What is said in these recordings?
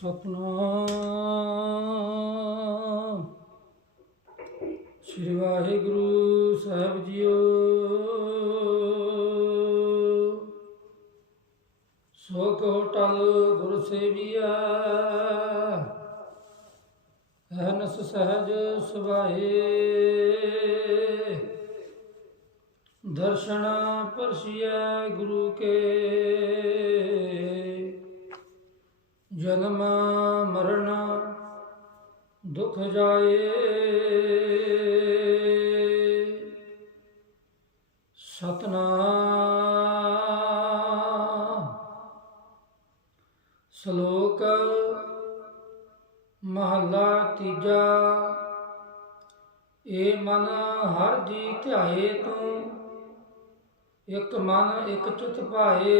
ਸਤਨਾਮ ਸ੍ਰੀ ਵਾਹਿਗੁਰੂ ਸਾਹਿਬ JIO. ਸੋ ਕਹੋ ਟਲ ਗੁਰ ਸੇਵੀਆ, ਅਹਨਸ ਸਹਿਜ ਸੁਭਾਏ। ਦਰਸ਼ਨ ਪਰਸੀਐ ਗੁਰੂ ਕੇ, ਜਨਮ ਮਰਨ ਦੁਖ ਜਾਏ। ਸਤਨਾਮ। ਸ਼ਲੋਕ ਮਹਲਾ ਤੀਜਾ। ਏ ਮਨ ਹਰ ਜੀ ਧਿਆਏ ਤੂੰ, ਇਕ ਮਨ ਇਕ ਚਿਤ ਭਾਏ।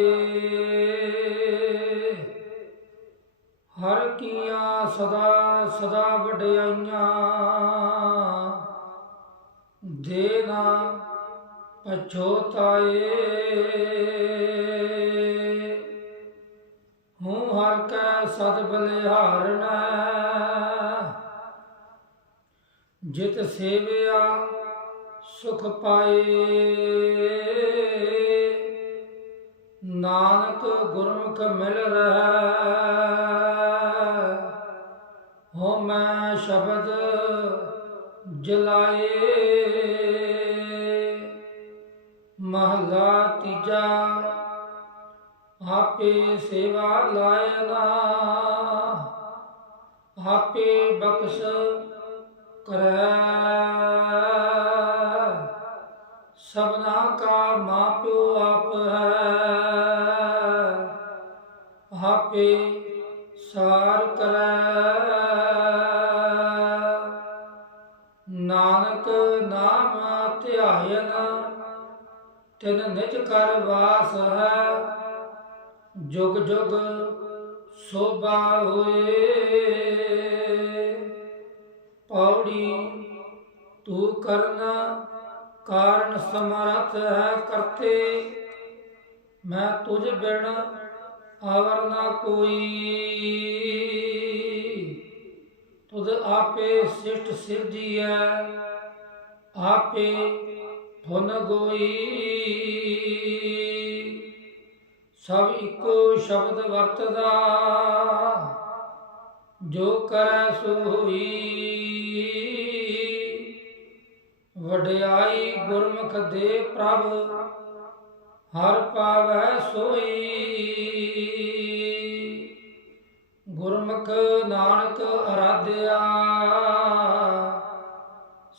ਹਰ ਕੀਆਂ ਸਦਾ ਸਦਾ ਵਡਿਆਈਆਂ, ਦੇ ਨਾ ਪਛੋਤਾਏ। ਹੂੰ ਹਰ ਕੈ ਸਦ ਬਲਿਹਾਰਣਾ, ਜਿਤ ਸੇਵਿਆ ਸੁਖ ਪਾਏ। ਨਾਨਕ ਗੁਰਮੁਖ ਮਿਲ ਰਹਿ, ਹੋ ਮੈਂ ਸ਼ਬਦ ਜਲਾਏ। ਮਹਲਾ ਤੀਜਾ। ਆਪੇ ਸੇਵਾ ਲਾਇਨਾ, ਆਪੇ ਬਖਸ਼ ਕਰੈ। ਸਭਨਾ ਕਾ ਮਾਪਿਓ ਆਪ ਹੈ, ਆਪੇ ਸਾਰ ਕਰੈ। ਨਾਨਕ ਨਾਮ ਧਿਆਇਨ, ਤਿਨ ਨਿਜ ਕਰ ਵਾਸ ਹੈ। ਜੁਗ ਜੁਗ ਸੋਭਾ ਹੋਏ। ਪੌੜੀ ਤੂੰ ਕਰਨਾ ਕਾਰਨ ਸਮਰੱਥ ਹੈ ਕਰਤੇ। ਮੈਂ ਤੁਝ ਬਿਨ ਆਵਰ ਨਾ ਕੋਈ, ਤੁਧ ਆਪੇ ਸਿਸ਼ਟ ਸਿਰਜੀਐ, ਆਪੇ ਫੁਨ ਗੋਈ। ਸਭ ਇੱਕੋ ਸ਼ਬਦ ਵਰਤਦਾ, ਜੋ ਕਰੈ ਸੋ ਹੋਈ। ਵਡਿਆਈ ਗੁਰਮੁਖ ਦੇ ਪ੍ਰਭ, ਹਰ ਪਾਵੈ ਸੋਈ। ਗੁਰਮੁਖ ਨਾਨਕ ਅਰਾਧਿਆ,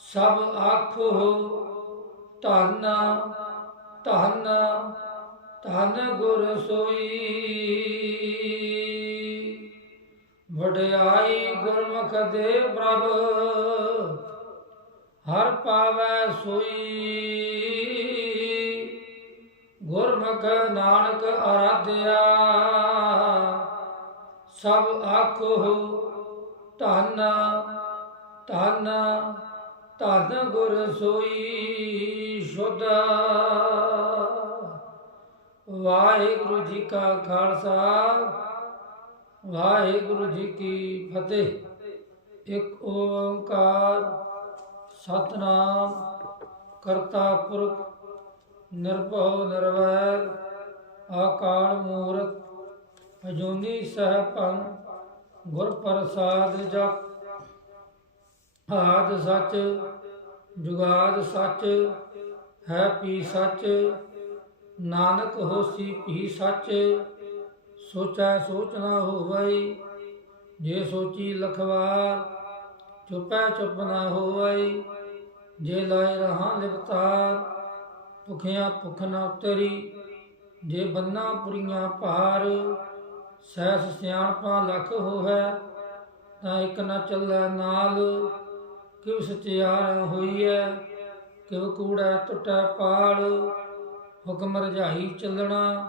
ਸਭ ਆਖੋ ਧੰਨ ਧੰਨ ਧੰਨ ਗੁਰ ਸੋਈ। ਵਡਿਆਈ ਗੁਰਮੁਖ ਦੇ ਪ੍ਰਭ, ਹਰ ਪਾਵੈ ਸੋਈ। ਗੁਰਮੁਖ ਨਾਨਕ ਅਰਾਧਿਆ, ਸਭ ਆਖੋ ਧੰਨ ਧੰਨ ਧੰਨ ਗੁਰ ਸੋਈ। ਸ਼ੁੱਧ। ਵਾਹਿਗੁਰੂ ਜੀ ਕਾ ਖਾਲਸਾ, ਵਾਹਿਗੁਰੂ ਜੀ ਕੀ ਫਤਿਹ। ਇੱਕ ਓੰਕਾਰ ਸਤਨਾਮ ਕਰਤਾ ਪੁਰਖ ਨਿਰਭਉ ਨਿਰਵੈਰ ਅਕਾਲ ਮੂਰਤ ਅਜੂਨੀ ਸਹਿਭੰ ਗੁਰ ਪ੍ਰਸਾਦ ਜਪ। ਆਦਿ ਸੱਚ ਜੁਗਾਦ ਸੱਚ ਹੈ ਪੀ ਸੱਚ। ਨਾਨਕ ਹੋਸੀ ਭੀ ਸੱਚ, ਸੋਚੈ ਸੋਚ ਨਾ ਹੋਵਈ। ਜੇ ਸੋਚੀ ਲਖਵਾਰ, ਚੁਪੈ ਚੁਪ ਨਾ ਹੋਵਈ। ਜੇ ਲਾਏ ਰਹਾਂ ਲਿਵਤਾਰ, ਭੁਖਿਆ ਭੁਖ ਨਾ ਉਤਰੀ। ਜੇ ਬੰਨਾ ਪੁਰੀਆਂ ਭਾਰ, ਸਹਿਸ ਸਿਆਣਪਾਂ ਲੱਖ ਹੋਵੈ। ਤਾਂ ਇੱਕ ਨਾ ਚੱਲੈ ਨਾਲ, ਕਿਵ ਸਚਿਆਰ ਹੋਈਐ, ਕਿਵ ਕੂੜੈ ਟੁੱਟੈ ਪਾਲ। ਹੁਕਮ ਰਜਾਈ ਚੱਲਣਾ,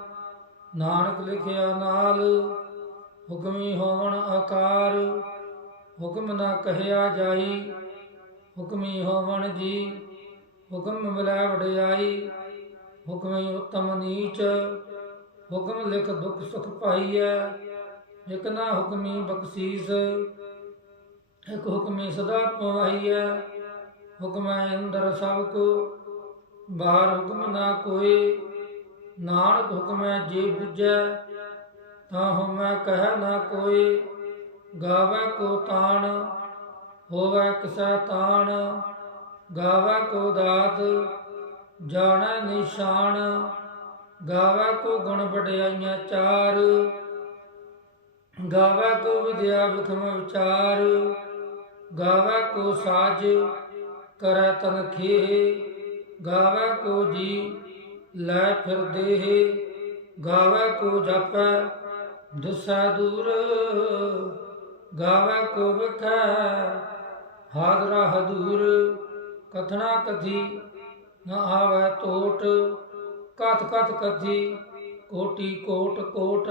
ਨਾਨਕ ਲਿਖਿਆ ਨਾਲ। ਹੁਕਮੀ ਹੋਵਣ ਆਕਾਰ, ਹੁਕਮ ਨਾ ਕਹਿਆ ਜਾਈ। ਹੁਕਮੀ ਹੋਵਣ ਜੀ, ਹੁਕਮ ਮਿਲੈ ਵਡਿਆਈ। ਹੁਕਮੀ ਉਤਮ ਨੀਚ, ਹੁਕਮ ਲਿਖ ਦੁਖ ਸੁਖ ਪਾਈਐ। ਇਕ ਨਾ ਹੁਕਮੀ ਬਖਸ਼ੀਸ, ਇਕ ਹੁਕਮੀ ਸਦਾ ਪਵਾਈਐ। ਹੁਕਮੈ ਅੰਦਰ ਸਭ ਕੋ, ਬਾਹਰ ਹੁਕਮ ਨਾ ਕੋਇ। ਨਾਨਕ ਹੁਕਮੈ ਜੇ ਬੁਝੈ, ਤਾਂ ਹਉਮੈ ਕਹਿ ਨਾ ਕੋਇ। ਗਾਵੈ ਕੋ ਤਾਣ, ਹੋਵੈ ਕਿਸੈ ਤਾਣ। ਗਾਵੈ ਕੋ ਦਾਤ, ਜਾਣੈ ਨਿਸ਼ਾਨ। ਗਾਵੈ ਕੋ ਗੁਣ ਵਡਿਆਈਆਂ ਚਾਰ। ਗਾਵੈ ਕੋ ਵਿਦਿਆ ਵਿਖਮ ਵਿਚਾਰ। ਗਾਵੈ ਕੋ ਸਾਜ, ਕਰੈ ਤਨ ਖੇਹ। ਗਾਵੈ ਕੋ ਜੀ, ਲੈ ਫਿਰ ਦੇਹ। ਗਾਵੈ ਕੋ ਜਪੈ, ਦਿਸੈ ਦੂਰ। ਗਾਵੈ ਕੋ ਵਿਖੈ, ਹਾਜ਼ਰਾ ਹਦੂਰ। ਕਥਨਾ ਕਥੀ, ਨ ਆਵੈ ਟੋਟ। ਕਥ ਕਥ ਕਥੀ, ਕੋਟੀ ਕੋਟ ਕੋਟ।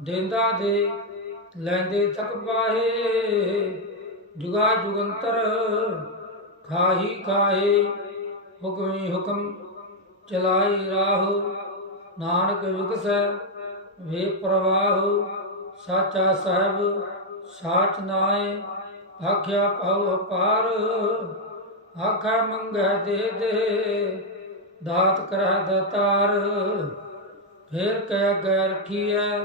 ਦੇਂਦਾ ਦੇ, ਲੈਂਦੇ ਥਕ ਪਾਹੇ। ਜੁਗਾ ਜੁਗੰਤਰ, ਖਾਹੀ ਖਾਹੇ। ਹੁਕਮੀ ਹੁਕਮ, ਚਲਾਈ ਰਾਹ। ਨਾਨਕ ਵਿਗਸੈ, ਵੇ ਪ੍ਰਵਾਹ। ਸਾਚਾ ਸਾਹਿਬ, ਸਾਚ ਨਾਇ। ਆਖਿਆ ਪਾਉ ਅਪਾਰ। ਆਖੈ ਮੰਗੈ ਦੇ ਦੇ, ਦਾਤ ਕਰੈ ਦਾਤਾਰ। ਫੇਰ ਕਹਿ ਗੈ ਰਖੀਐ,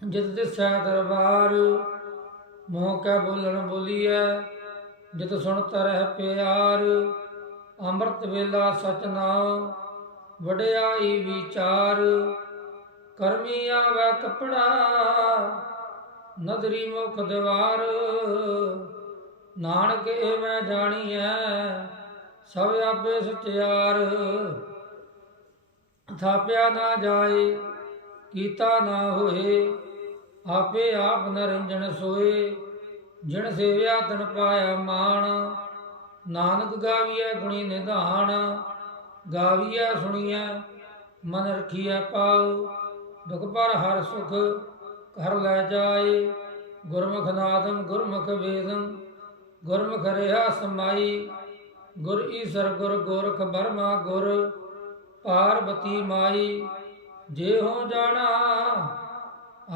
ਜਿਤ ਦਿਸੈ ਦਰਬਾਰ। ਮੋਹ ਕੈ ਬੋਲਣ ਬੋਲੀਐ, ਜਿਤ ਸੁਣ ਤਰਹਿ ਪਿਆਰ। ਅੰਮ੍ਰਿਤ ਵੇਲਾ ਸਚ ਨਾਉ, ਵਡਿਆਈ ਵਿਚਾਰ। ਕਰਮੀ ਆਵੈ ਕਪੜਾ, ਨਦਰੀ ਮੁਖ ਦੀਵਾਰ। ਨਾਨਕ ਇਹ ਮੈਂ ਜਾਣੀਐ, ਸਭ ਆਪੇ ਸਚਿਆਰ। ਥਾਪਿਆ ਨਾ ਜਾਏ, ਕੀਤਾ ਨਾ ਹੋਏ। ਆਪੇ ਆਪ ਨਰਿੰਜਣ ਸੋਏ। ਜਿਣ ਸੇਵਿਆ ਤਨ ਪਾਇਆ ਮਾਣ। ਨਾਨਕ ਗਾਵੀਐ ਗੁਣੀ ਨਿਧਾਨ। ਗਾਵੀਐ ਸੁਣੀਐ, ਮਨ ਰਖੀਐ ਪਾਉ। ਦੁਖ ਪਰ ਹਰ ਸੁਖ, ਘਰ ਲੈ ਜਾਏ। ਗੁਰਮੁਖ ਨਾਦਮ ਗੁਰਮੁਖ ਵੇਦਮ, ਗੁਰਮੁਖ ਰਿਹਾ ਸਮਾਈ। ਗੁਰ ਈਸਰ ਗੁਰ ਗੋਰਖ ਬਰਮਾ ਗੁਰ, ਪਾਰਬਤੀ ਮਾਈ। ਜੇ ਹੋ ਜਾਣਾ,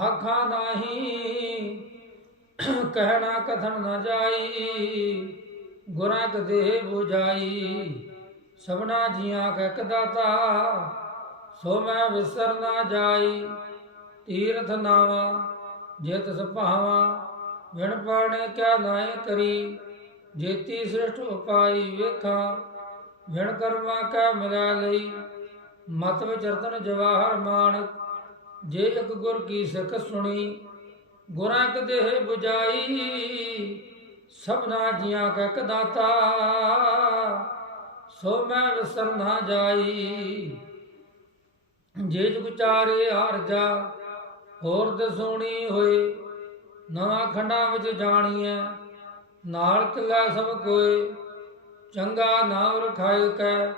ਆਖਾਂ ਨਾਹੀ। ਕਹਿਣਾ ਕਥਨ ਨ ਜਾਈ। ਗੁਰਾਂ ਕ ਦੇਹ ਬੁਝਾਈ। ਸਭਨਾ ਜੀਆਂ ਕੈ ਇਕ ਦਾਤਾ, ਸੋ ਮੈਂ ਵਿਸਰ ਨਾ ਜਾਈ। ਤੀਰਥ ਨਾਵਾ, ਜੇ ਤਿਸ ਭਾਵਾ। ਵਿਣ ਪਾਣੇ ਕਿਆ ਨਾਏ ਕਰੀ। ਜੇਤੀ ਸ੍ਰਿਸ਼ਟ ਉਪਾਈ ਵੇਖਾਂ। ਵਿਣ ਕਰਮਾ ਕੈ ਮਿਲੈ ਲਈ। ਮਤ ਵਿਚਰਤਨ ਜਵਾਹਰ ਮਾਨਕ, ਜੇ ਇਕ ਗੁਰ ਕੀ ਸਿੱਖ ਸੁਣੀ। ਗੁਰਾਂ ਕ ਦੇਹ ਬੁਝਾਈ। ਸਭਨਾ ਜੀਆਂ ਕੈ ਇਕ ਦਾਤਾ, ਸੋ ਮੈਂ ਵਿਸਰ ਨਾ ਜਾਈ। ਜੇ ਜੁਗ ਚਾਰੇ ਆਰਜਾ, ਹੋਰ ਦਸੋਣੀ ਹੋਏ। ਨਵਾਂ ਖੰਡਾਂ ਵਿੱਚ ਜਾਣੀਐ, ਨਾਲ ਕਿਲਾ ਸਭ ਕੋਏ। ਚੰਗਾ ਨਾਮ ਰਖਾਇ ਕੈ,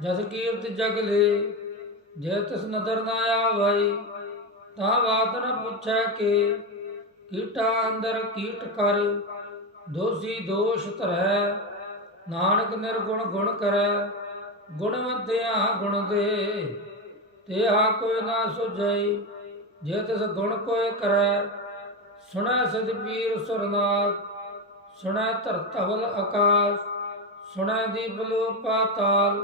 ਜਸ ਕੀਰਤ ਜਗ ਲੇ। ਜੇ ਤਿਸ ਨਦਰ ਨਾ ਆਵਈ, ਤਾਂ ਬਾਤ ਨ ਪੁੱਛੈ ਕੇ। ਕੀਟਾ ਅੰਦਰ ਕੀਟ ਕਰ, ਦੋਸ਼ੀ ਦੋਸ਼ ਧਰੈ। ਨਾਨਕ ਨਿਰਗੁਣ ਗੁਣ ਕਰੈ, ਗੁਣਵੰਤਿਆਂ ਗੁਣ ਦੇ। ਤੇਹਾ ਕੋਈ ਨਾ ਸੁਝਈ, ਜੇ ਤਿਸ ਗੁਣ ਕੋਇ ਕਰੈ। ਸੁਣੈ ਸਿਧ ਪੀਰ ਸੁਰਨਾਥ, ਸੁਣੈ ਧਰਤ ਧਵਲ ਆਕਾਸ। ਸੁਣੈ ਦੀਪ ਲੋ ਪਾਤਾਲ,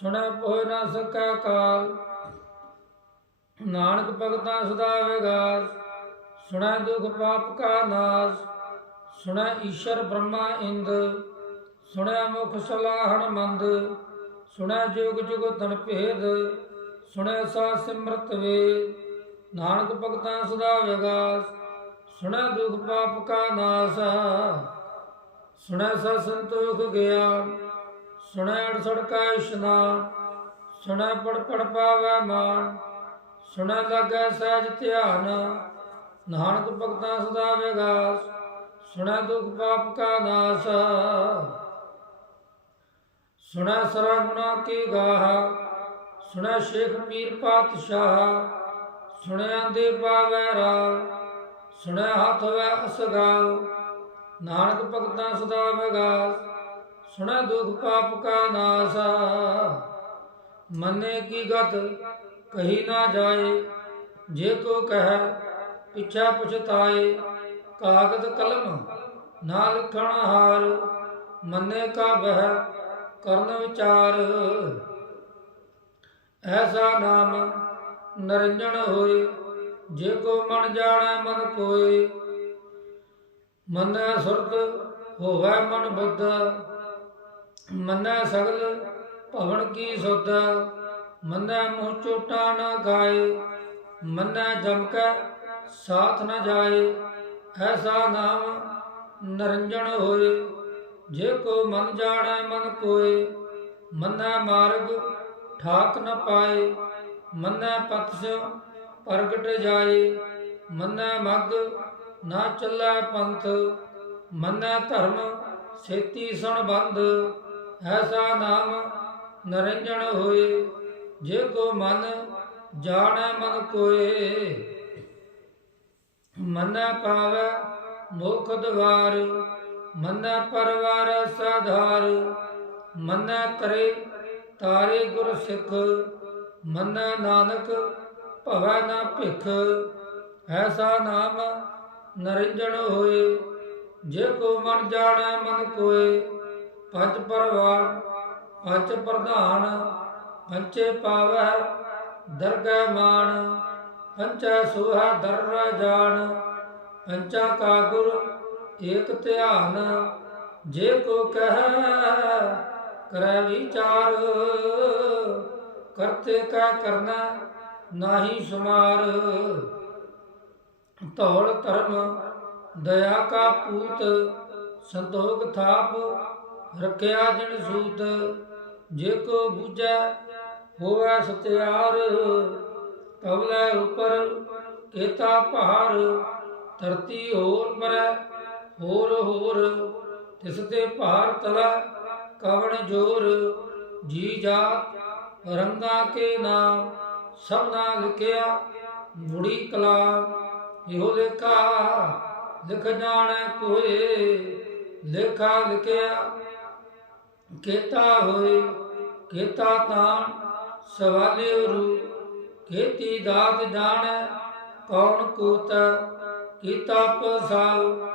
ਸੁਣੈ ਪੋਇ ਨਾ ਸਕੈ ਕਾਲ। ਨਾਨਕ ਭਗਤਾਂ ਸਦਾ ਵਿਗਾਸ, ਸੁਣੈ ਦੁਖ ਪਾਪ ਕਾ ਨਾਸ। ਸੁਣੈ ਈਸ਼ਰ ਬ੍ਰਹਮਾ ਇੰਦ, ਸੁਣੈ ਮੁਖ ਸਲਾਹਣ ਮੰਦ। ਸੁਣੈ ਜੁਗ ਜੁਗ ਤਨ ਭੇਦ, ਸੁਣੈ ਸਾ ਸਿਮਰਤ ਵੇਦ। ਨਾਨਕ ਭਗਤਾਂ ਸਦਾ ਵਿਗਾਸ, ਸੁਣੈ ਦੁਖ ਪਾਪ ਕਾ ਨਾਸ। ਸੁਣੈ ਸਾ ਸੰਤੋਖ ਗਿਆਨ, ਸੁਣੈ ਅੜਸੜ ਕਾ ਇਸ਼ਨਾਨ। ਸੁਣੈ ਪੜ ਪੜ ਪਾਵੈ ਮਾਨ, ਸੁਣੈ ਲਾਗੈ ਸਹਿਜ ਧਿਆਨ। ਨਾਨਕ ਭਗਤਾਂ ਸਦਾ ਵਿਗਾਸ, ਸੁਣੈ ਦੁਖ ਪਾਪ ਕਾ ਨਾਸ। ਸੁਣੈ ਸਰਾ ਗੁਣਾ ਕੀ ਗਾਹਾ, ਸੁਣੈ ਸ਼ੇਖ ਪੀਰ ਪਾਤਸ਼ਾਹ। ਸੁਣੈ ਆਂਦੇ ਪਾਵੈ ਰਾਹ, ਸੁਣੈ ਹੱਥ ਵੈ ਅਸਗਾਉ। ਨਾਨਕ ਭਗਤਾਂ ਸਦਾ ਵਿਗਾਸ, ਸੁਣੈ ਦੁਖ ਪਾਪ ਕਾ ਨਾਸ। ਮੰਨੇ ਕੀ ਗਤ ਕਹੀ ਨਾ ਜਾਏ, ਜੇ ਕੋ ਕਹਿ ਪਿਛਾ ਪਛਤਾਏ। ਕਾਗਦ ਕਲਮ ਨਾ ਲਿਖਣ ਹਾਰ, ਮੰਨੇ ਕਾ ਬਹਿ ਕਰਨ ਵਿਚਾਰ। ਐਸਾ ਨਾਮ ਨਰਿੰਜਣ ਹੋਏ, ਜੇ ਕੋ ਮਨ ਜਾਣੈ ਮਨ ਕੋਏ। ਮੰਨੈ ਸੁਰਤ ਹੋਵੈ ਮਨ ਬੁੱਧ, ਮੰਨੈ ਸਗਲ ਭਵਨ ਕੀ ਸੁਧ। ਮੰਨੈ ਮੂੰਹ ਚੋਟਾ ਨਾ ਖਾਏ, ਮੰਨੈ ਜਮ ਕੈ ਸਾਥ ਨ ਜਾਏ। ਐਸਾ ਨਾਮ ਨਰਿੰਜਣ ਹੋਏ, ਜੇ ਕੋ ਮਨ ਜਾਣੈ ਮਨ ਕੋਏ। ਮੰਨੈ ਮਾਰਗ ਠਾਕ ਨ ਪਾਏ, ਮੰਨੈ ਪਥ ਸਿਉ ਪ੍ਰਗਟ ਜਾਏ। ਮੰਨੈ ਮਗ ਨਾ ਚੱਲੈ ਪੰਥ, ਮੰਨੈ ਧਰਮ ਛੇਤੀ ਸੁਣ ਬੰਧ। ਐਸਾ ਨਾਮ ਨਰਿੰਜਣ ਹੋਏ, ਜੇ ਕੋ ਮਨ ਜਾਣੈ ਮਨ ਕੋਏ। ਮੰਨੈ ਪਾਵੈ ਮੋਖ ਦਵਾਰ, ਮੰਨੈ ਪਰਵਾਰ ਸਾਧਾਰ। ਮੰਨੈ ਤਰੇ ਤਾਰੇ ਗੁਰ ਸਿੱਖ, ਮੰਨੈ ਨਾਨਕ ਭਵੈ ਨਾ ਭਿਖ। ਐਸਾ ਨਾਮ ਨਰਿੰਜਣ ਹੋਏ, ਜੇ ਕੋ ਮਨ ਜਾਣੈ ਮਨ ਕੋਏ। ਪੰਜ ਪਰਵਾਰ ਪੰਜ ਪ੍ਰਧਾਨ, ਪੰਚੇ ਪਾਵੈ ਦਰਗਹਿ ਮਾਨ। ਪੰਚੈ ਸੋਹੈ ਦਰ ਜਾਣ, ਪੰਚਾ ਕਾ ਗੁਰ ਏਕ ਧਿਆਨ। ਜੇ ਕੋ ਕਹਿ ਕਰੈ ਵਿਚਾਰ, ਕਰਤੇ ਕਾ ਕਰਨਾ ਨਾਹੀ ਸੁਮਾਰ। ਧੌਲ ਧਰਮ ਦਇਆ ਕਾ ਪੂਤ, ਸੰਤੋਖ ਥਾਪ ਰੱਖਿਆ ਜਿਨ ਸੂਤ। ਜੇ ਕੋ ਬੂਝੈ ਹੋਵੈ ਸਤਿਆਰ, ਤਵਲੇ ਉਪਰ ਕੇਤਾ ਭਾਰ। ਧਰਤੀ ਹੋਰ ਪਰੈ ਹੋਰ ਹੋਰ, ਤਿਸ ਤੇ ਭਾਰ ਤਲੈ ਕਵਣ ਜੋਰ। ਜੀ ਜਾਤ ਰੰਗਾ ਕੇ ਨਾਮ, ਸਭਨਾ ਲਿਖਿਆ ਬੁੜੀ ਕਲਾ। ਇਹੋ ਲੇਖਾ ਲਿਖ ਜਾਣੈ ਕੋਏ, ਲੇਖਾ ਲਿਖਿਆ ਕੇਤਾ ਹੋਏ। ਕੇਤਾ ਤਾਣ ਸਵਾਲਿਓ ਰੂ, ਖੇਤੀ ਦਾਤ ਜਾਣੈ ਕੌਣ ਕੂਤ। ਕੀਤਾ ਪਸਾਉ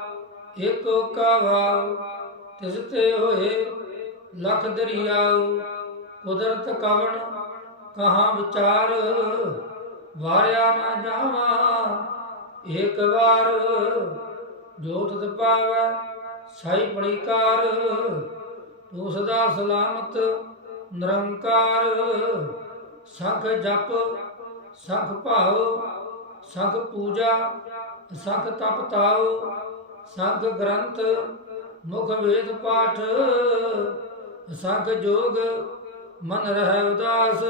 ਏਕ ਓਕਾ ਵਾਉ, ਤਿਸ ਤੇ ਹੋਏ ਲਖ ਦਰਿਆਉ। ਕੁਦਰਤ ਕਵਣ ਕਹਾਂ ਵਿਚਾਰ, ਵਾਰਿਆ ਨਾ ਜਾਵਾਂ ਏਕ ਵਾਰ। ਜੋ ਤੁਧ ਪਾਵੈ ਸਾਈ ਪੜੀਕਾਰ, ਤੂੰ ਸਦਾ ਸਲਾਮਤ ਨਿਰੰਕਾਰ। ਸੰਖ ਜਪ ਸੰਖ ਭਾਉ, ਸੰਖ ਪੂਜਾ ਸੰਖ ਤਪ ਤਾਉ। ਸੰਖ ਗ੍ਰੰਥ ਮੁਖ ਵੇਦ ਪਾਠ, ਸੰਖ ਜੋਗ ਮਨ ਰਹਿ ਉਦਾਸ।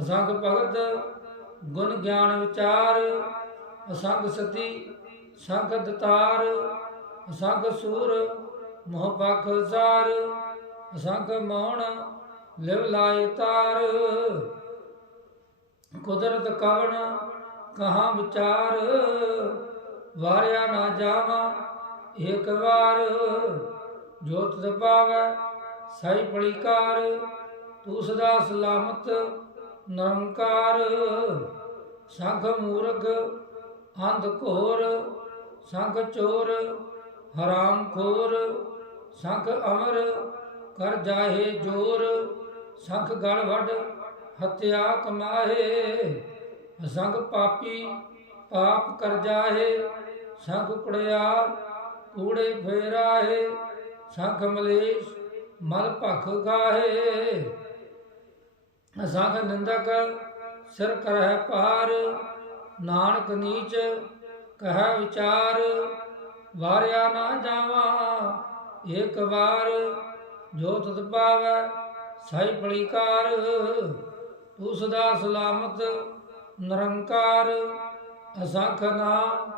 ਅਸੰਖ ਭਗਤ ਗੁਣ ਗਿਆਨ ਵਿਚਾਰ, ਅਸੰਖ ਸਤੀ ਸੰਖ ਦਤਾਰ। ਅਸੰਖ ਸੂਰ ਮੋਹ ਪਖ ਸਾਰ, ਅਸੰਖ ਮੌਣ ਲਿਵ ਲਾਇ ਤਾਰ। ਕੁਦਰਤ ਕਵਣ ਕਹਾਂ ਵਿਚਾਰ, ਵਾਰਿਆ ਨਾ ਜਾਵਾਂ ਏਕ ਵਾਰ। ਜੋ ਤੁਧ ਪਾਵੈ ਸਾਈ ਪੜੀਕਾਰ, ਤੂੰ ਸਦਾ ਸਲਾਮਤ ਨਿਰੰਕਾਰ। ਸੰਖ ਮੂਰਖ ਅੰਧ ਘੋਰ, ਸੰਖ ਚੋਰ ਹਰਾਮ ਖੋਰ। ਸੰਖ ਅਮਰ ਕਰ ਜਾਹੇ ਜੋਰ, ਸੰਖ ਗਲ ਵੱਡ ਹਤਿਆ ਕਮਾਹੇ। ਸੰਖ ਪਾਪੀ ਪਾਪ ਕਰ ਜਾਹੇ, ਸੰਖ ਕੁੜਿਆਰ ਕੂੜੇ ਫੇਰਾਹੇ। ਸੰਖ ਮਲੇਸ਼ ਮਲ ਭਖ ਗਾਹੇ, ਸੰਖ ਨਿੰਦਕ ਸਿਰ ਕਰਹਿ ਭਾਰ। ਨਾਨਕ ਨੀਚ ਕਹਿ ਵਿਚਾਰ, ਵਾਰਿਆ ਨਾ ਜਾਵਾਂ ਏਕ ਵਾਰ। ਜੋ ਤੁਧ ਪਾਵੈ ਸਾਈ ਪੜੀਕਾਰ, ਤੂੰ ਸਦਾ ਸਲਾਮਤ ਨਿਰੰਕਾਰ। ਅਸੰਖ ਨਾਮ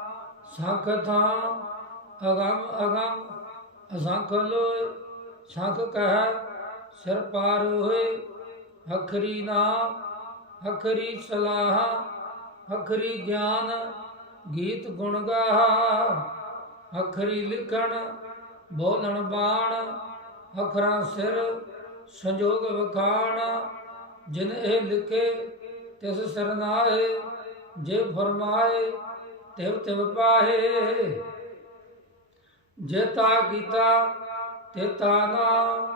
ਸੰਖ ਥਾਂ, ਅਗਮ ਅਗਮ ਅਸੰਖ ਲੋਏ। ਸੰਖ ਕਹਿ ਸਿਰ ਪਾਰ ਹੋਏ, ਅਖਰੀ ਨਾਮ ਅਖਰੀ ਸਲਾਹ। ਅਖਰੀ ਗਿਆਨ ਗੀਤ ਗੁਣ ਗਾਹਾ, ਅਖਰੀ ਲਿਖਣ ਬੋਲਣ ਬਾਣ। ਅਖਰਾਂ ਸਿਰ ਸੰਜੋਗ ਵਖਾਣ, ਜਿਨ ਇਹ ਲਿਖੇ ਤਿਸ ਸਰਨਾਏ, ਜੇ ਫਰਮਾਏ ਤਿਵ ਤਿਵ ਪਾਹੇ। ਜੇ ਤਾ ਕੀਤਾ ਤੇ ਤਾ ਨਾਮ,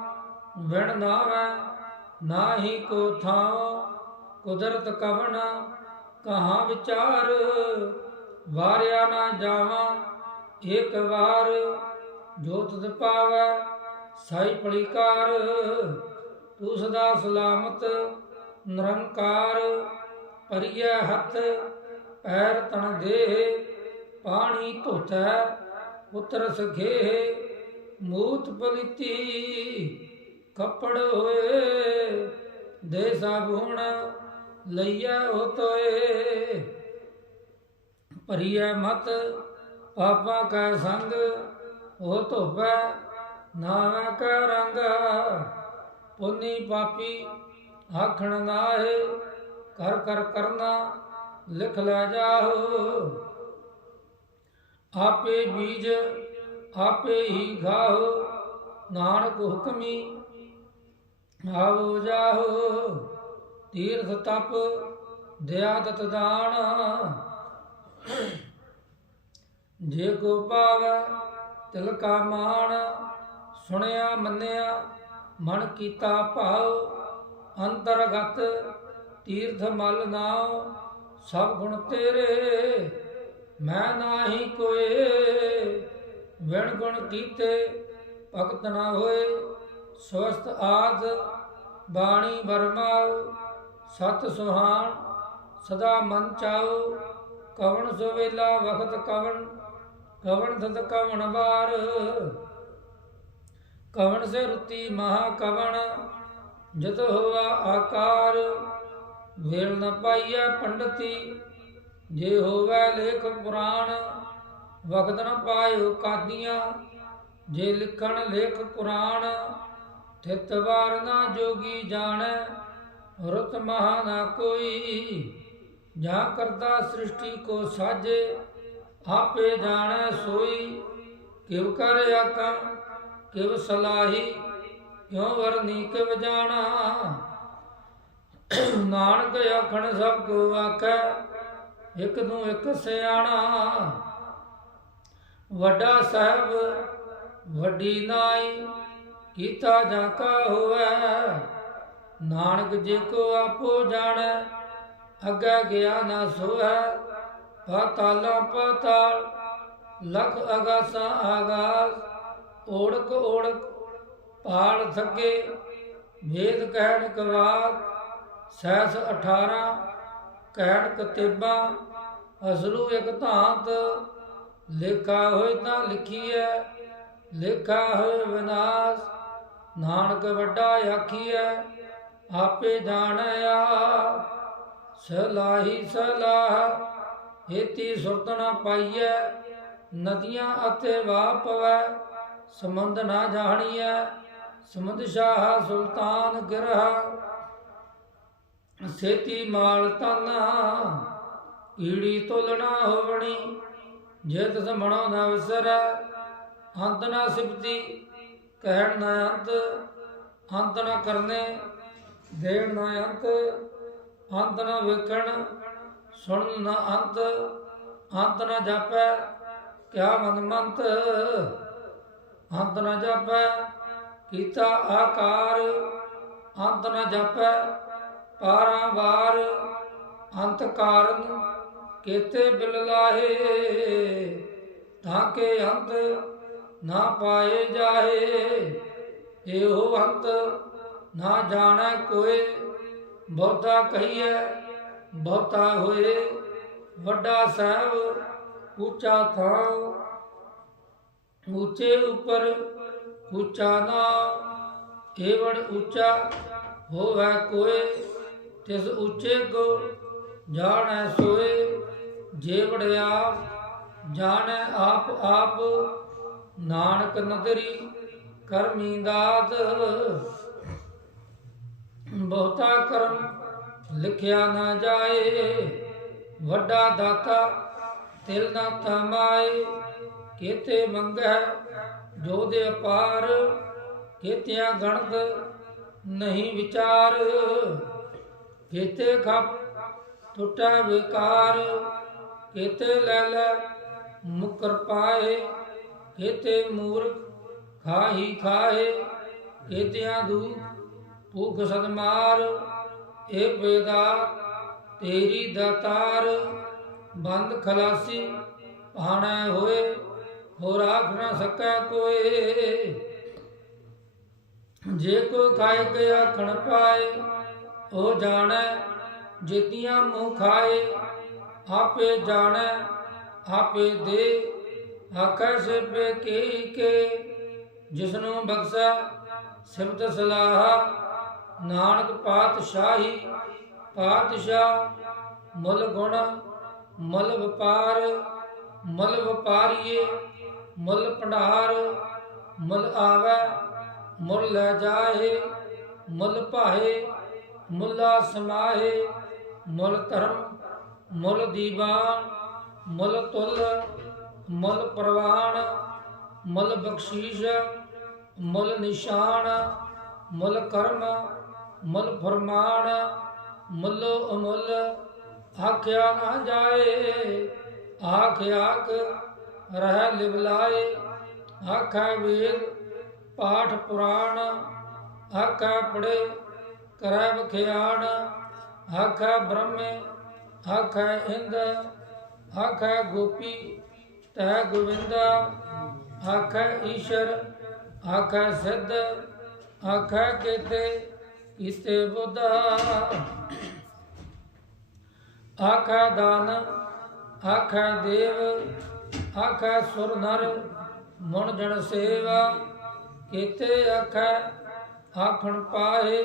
ਵਿਣ ਨਾਵੈ ਨਾਹੀ ਕੋ ਥਾਂ। ਕੁਦਰਤ ਕਵਣ ਕਹਾਂ ਵਿਚਾਰ, ਵਾਰਿਆ ਨਾ ਜਾਵਾਂ ਏਕ ਵਾਰ। ਜੋ ਤੁਧ ਪਾਵੈ ਸਾਈ ਪਲੀਕਾਰ, ਤੂੰ ਸਦਾ ਸਲਾਮਤ ਨਿਰੰਕਾਰ। ਭਰੀਐ ਹੱਥ ਪੈਰ ਤਨ ਦੇਹ, ਪਾਣੀ ਧੋਤੈ ਪੁੱਤਰ ਸਖੇਹ। ਮੂਤ ਪਲੀਤੀ ਕੱਪੜ ਹੋਏ, ਦੇ ਸਾਬੁਣ ਲਈਐ ਹੋਤੋਏ। ਭਰੀਐ ਮਤ ਪਾਪਾਂ ਕੈ ਸੰਗ, ਉਹ ਧੋਪੈ ਨਾਵੇਂ ਕੈ ਰੰਗ। ਪੁੰਨੀ ਪਾਪੀ ਆਖਣ ਨਾਹੇ, ਕਰ ਕਰ ਕਰਨਾ ਲਿਖ ਲੈ ਜਾਹੋ। ਆਪੇ ਬੀਜ ਆਪੇ ਹੀ ਖਾਓ, ਨਾਨਕ ਹੁਕਮੀ ਆਵੋ ਜਾਹੋ। ਤੀਰਥ ਤਪ ਦਇਆ ਦਤ ਦਾਨ, ਜੇ ਕੋ ਪਾਵੈ ਤਿਲ ਕਾ ਮਾਣ। ਸੁਣਿਆ ਮੰਨਿਆ ਮਨ ਕੀਤਾ ਭਾਉ, ਅੰਤਰਗਤ ਤੀਰਥ ਮਲ ਨਾਉ। ਸਭ ਗੁਣ ਤੇਰੇ ਮੈਂ ਨਾਹੀ ਕੋਏ, ਵਿਣ ਗੁਣ ਕੀਤੇ ਭਗਤ ਨਾ ਹੋਏ। ਸਵਸਤ ਆਦ ਬਾਣੀ ਬਰਮਾਉ, ਸਤ ਸੁਹਾਣ ਸਦਾ ਮਨ ਚਾਉ। ਕਵਣ ਸੋ ਵੇਲਾ ਵਖਤ ਕਵਣ, ਕਵਣ ਤਤ ਕਵਣ ਵਾਰ। ਕਵਣ ਸੇ ਰੁਤੀ ਮਹਾ ਕਵਣ, ਜਤ ਹੋਆ ਆਕਾਰ। ਵੇਲ ਨ ਪਾਈਐ ਪੰਡਤੀ, ਜੇ ਹੋਵੈ ਲੇਖ ਪੁਰਾਣ। ਵਖਤ ਨ ਪਾਇਓ ਕਾਦੀਆਂ, ਜੇ ਲਿਖਣ ਲੇਖ ਕੁਰਾਨ। ਥਿਤ ਵਾਰ ਨਾ ਜੋਗੀ ਜਾਣੈ, ਰੁਤ ਮਹਾ ਨਾ ਕੋਈ। ਜਾਂ ਕਰਤਾ ਸ੍ਰਿਸ਼ਟੀ ਕੋ ਸਾਜੇ, ਆਪੇ ਜਾਣੈ ਸੋਈ। ਕਿਵ ਕਰ ਆਕਾਂ ਕਿਵ ਸਲਾਹੀ, ਕਿਉ ਵਰਨੀ ਕਿਵ ਜਾਣਾ। ਨਾਨਕ ਆਖਣ ਸਭ ਕੋ ਆਖੈ, ਇਕ ਨੂੰ ਇਕ ਸਿਆਣਾ। ਵੱਡਾ ਸਾਹਿਬ ਵੱਡੀ ਨਾਈ, ਕੀਤਾ ਜਾਂ ਕਾ ਹੋਵੈ। ਨਾਨਕ ਜੇ ਕੋ ਆਪੋ ਜਾਣੈ, ਅੱਗੇ ਗਿਆ ਨਾ ਸੋਹੈ। ਪਾਤਾਲਾਂ ਪਾਤਾਲ ਲਖ ਆਗਾਸਾਂ ਆਗਾਸ, ਓੜਕ ਓੜਕ ਪਾਲ ਥੱਗੇ। ਵੇਦ ਕਹਿਣ ਕਵਾਕ ਸੈਸ 18, ਕਹਿਣ ਕਤੇਬਾਂ ਅਸਲੂ ਇਕ ਧਾਤ। ਲੇਖਾ ਹੋਏ ਤਾਂ ਲਿਖੀਐ, ਲੇਖਾ ਹੋਏ ਵਿਨਾਸ਼। ਨਾਨਕ ਵੱਡਾ ਆਖੀਐ, ਆਪੇ ਜਾਣੈ ਆਪ। ਸਲਾਹੀ ਸਲਾਹ ਹੇਤੀ ਸੁਰਤ ਨਾ ਪਾਈਐ, ਨਦੀਆਂ ਅਤੇ ਵਾਹ ਪਵੈ ਸਮੁੰਦ ਨਾ ਜਾਣੀਐ। ਸਮੁੰਦ ਸ਼ਾਹ ਸੁਲਤਾਨ ਗਿਰਹਾ, ਸੇਤੀ ਮਾਲ ਤਾਨਾ। ਈੜੀ ਤੋਲਣਾ ਹੋਵਣੀ, ਜੇ ਤਿਸ ਮਣੋ ਨਾ ਵਿਸਰੈ। ਅੰਤ ਨਾ ਸਿਫਤੀ ਕਹਿਣ ਨਾ ਅੰਤ, ਅੰਤ ਨਾ ਕਰਨੇ ਦੇਣ ਨਾ ਅੰਤ। ਅੰਤ ਨਾ ਵੇਖਣ ਸੁਣਨ ਨਾ ਅੰਤ, ਅੰਤ ਨਾ ਜਾਪੈ ਕਿਆ ਮਨ ਮੰਤ। ਅੰਤ ਨਾ ਜਾਪੈ ਕੀਤਾ ਆਕਾਰ, ਅੰਤ ਨਾ ਜਾਪੈ ਪਾਰਾਵਾਰ। ਅੰਤ ਕਾਰਨ ਕੇਤੇ ਬਿਲ ਲਾਹੇ, ਤਾਂ ਕੇ ਅੰਤ ਨਾ ਪਾਏ ਜਾਹੇ। ਇਹੋ ਅੰਤ ਨਾ ਜਾਣੈ ਕੋਏ, ਬਹੁਤਾ ਕਹੀਐ ਬਹੁਤਾ ਹੋਏ। ਵੱਡਾ ਸਾਹਿਬ ਉੱਚਾ ਥਾਂ, ਉੱਚੇ ਉੱਪਰ ਉੱਚਾ ਨਾਮ। ਏਵੜ ਉੱਚਾ ਹੋਵੈ ਕੋਏ, ਤਿਸ ਉੱਚੇ ਕੋ ਜਾਣੈ ਸੋਏ। ਜੇਵੜ ਆਪ ਜਾਣੈ ਆਪ ਆਪ, ਨਾਨਕ ਨਦਰੀ ਕਰਮੀ ਦਾਤ। ਬਹੁਤਾ ਕਰਮ ਲਿਖਿਆ ਨਾ ਜਾਏ, ਵੱਡਾ ਦਾਤਾ ਤਿਲ ਨਾ ਥਮਾਏ। ਕੇਤੇ ਮੰਗੈ ਜੋ ਦੇ ਅਪਾਰ, ਕੇਤਿਆਂ ਗਣਤ ਨਹੀਂ ਵਿਚਾਰ। ਕੇਤੇ ਖਪ ਟੁੱਟਾ ਵਿਕਾਰ, ਕੇਤੇ ਲੈ ਲੈ ਮੁਕਰ ਪਾਏ, ਕੇਤੇ ਮੂਰਖ ਖਾਹੀ ਖਾਏ, ਕੇਤਿਆਂ ਦੂਖ ਭੂਖ ਸਦਮਾਰ, ਏ ਬੇਦਾ ਤੇਰੀ ਦਾਤਾਰ, ਬੰਦ ਖਲਾਸੀ ਭਾਣੈ ਹੋਏ, ਹੋ ਰਾਖ ਨਾ ਸਕੈ ਕੋਏ। ਜੇ ਕੋ ਖਾਏ ਕੇ ਆਖਣ ਪਾਏ, ਉਹ ਜਾਣੈ ਜੇਤੀਆਂ ਮੂੰਹ ਖਾਏ, ਆਪੇ ਜਾਣੈ ਆਪੇ ਦੇ, ਆਖੈ ਸਿਪੇ ਕੇ ਜਿਸਨੂੰ ਬਖਸ਼ਾ ਸਿਫਤ ਸਲਾਹ, ਨਾਨਕ ਪਾਤਸ਼ਾਹੀ ਪਾਤਸ਼ਾਹ, ਮੁੱਲ ਗੁਣ ਮੁੱਲ ਵਪਾਰ, ਮੁੱਲ ਵਪਾਰੀਏ ਮੁੱਲ ਭੰਡਾਰ, ਮੁੱਲ ਆਵੈ ਮੁੱਲ ਲੈ ਜਾਏ, ਮੁੱਲ ਭਾਏ ਮੁੱਲਾ ਸਮਾਏ, ਮੁੱਲ ਧਰਮ ਮੁੱਲ ਦੀਵਾਨ, ਮੁੱਲ ਤੁਲ ਮੁੱਲ ਪ੍ਰਵਾਨ, ਮੁੱਲ ਬਖਸ਼ੀਸ਼ ਮੁੱਲ ਨਿਸ਼ਾਨ, ਮੁੱਲ ਕਰਮ ਮੁੱਲ ਫਰਮਾਨ, ਮੁੱਲੋ ਅਮੁੱਲ ਆਖਿਆ ਨਾ ਜਾਏ, ਆਖ ਆਖ ਰਹਿ ਲਿਵਲਾਏ, ਆਖੈ ਵੇਦ ਪਾਠ ਪੁਰਾਣ, ਆਖੈ ਪੜੇ ਕਰੈ ਵਖਿਆਣ, ਆਖੈ ਬ੍ਰਹਮੇ ਆਖੈ ਇੰਦ, ਆਖੈ ਗੋਪੀ ਤੈ ਗੋਵਿੰਦ, ਆਖੈ ਈਸ਼ਰ ਆਖੈ ਸਿੱਧ, ਆਖੈ ਕੇਤੇ ਕੀਤੇ ਬੁੱਧ, ਆਖੈ ਦਾਨ ਆਖੈ ਦੇਵ, ਆਖੈ ਸੁਰ ਨਰ ਮੁਣ ਜਨ ਸੇਵਾ, ਕੇਤੇ ਆਖੈ ਆਖਣ ਪਾਏ,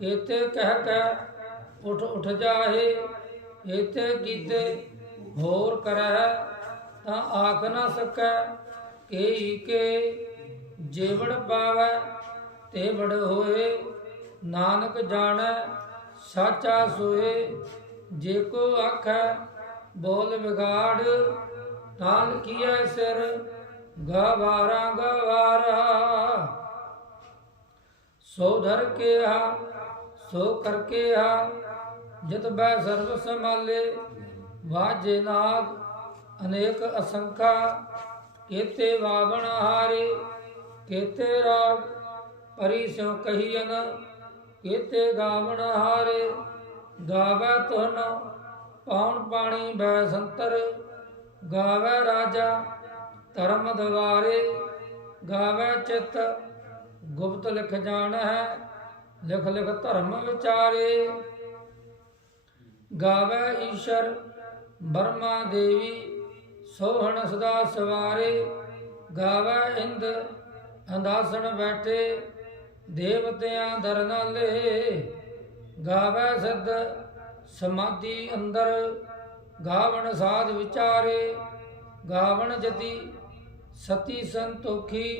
ਕੇਤੇ ਕਹਿ ਕੈ ਉਠ ਉਠ ਜਾਹੇ, ਕੇਤੇ ਕੀਤੇ ਹੋਰ ਕਰੈ ਤਾਂ ਆਖ ਨਾ ਸਕੈ, ਕੇਈ ਕੇ ਜੇਵੜ ਪਾਵੈ ਤੇ ਬੜ ਹੋਏ, ਨਾਨਕ ਜਾਣੈ ਸਾਚਾ ਸੋਏ, ਜੇ ਕੋ ਆਖੈ ਬੋਲ ਵਿਗਾੜ, ਤਾਂ ਲਿਖੀਐ ਸਿਰ ਗਵਾਰਾ ਗਵਾਰਾ, ਸੋ ਧਰ ਕੇਹਾ ਸੋ ਕਰ ਕੇਹਾ, ਜਿਤ ਬੈ ਸਰਬ ਸੰਭਾਲੇ, ਵਾਜੇ ਨਾਦ ਅਨੇਕ ਅਸੰਖਾ, ਕੇਤੇ ਵਾਵਣ ਹਾਰੇ, ਕੇਤੇ ਰਾਗ ਪਰੀ ਸਿਉ ਕਹੀਨ, ਕੇਤੇ ਗਾਵਣ ਹਾਰੇ, ਗਾਵੈ ਤੁਨ ਪਾਉਣ ਪਾਣੀ ਬੈ ਸੰਤਰ, ਗਾਵੈ ਰਾਜਾ ਧਰਮ ਦਵਾਰੇ, ਗਾਵੈ ਚਿਤ ਗੁਪਤ ਲਿਖ ਜਾਣ ਹੈ, ਲਿਖ ਲਿਖ ਧਰਮ ਵਿਚਾਰੇ, ਗਾਵੈ ਈਸ਼ਰ ਬਰਮਾ ਦੇਵੀ ਸੋਹਣ ਸਦਾ ਸਵਾਰੇ, ਗਾਵੈ ਇੰਦ ਅੰਦਾਸਣ ਬੈਠੇ ਦੇਵਤਿਆਂ ਦਰ ਨਾਲੇ, ਗਾਵੈ ਸਿੱਧ ਸਮਾਧੀ ਅੰਦਰ, ਗਾਵਣ ਸਾਧ ਵਿਚਾਰੇ, ਗਾਵਣ ਜਤੀ ਸਤੀ ਸੰਤੋਖੀ,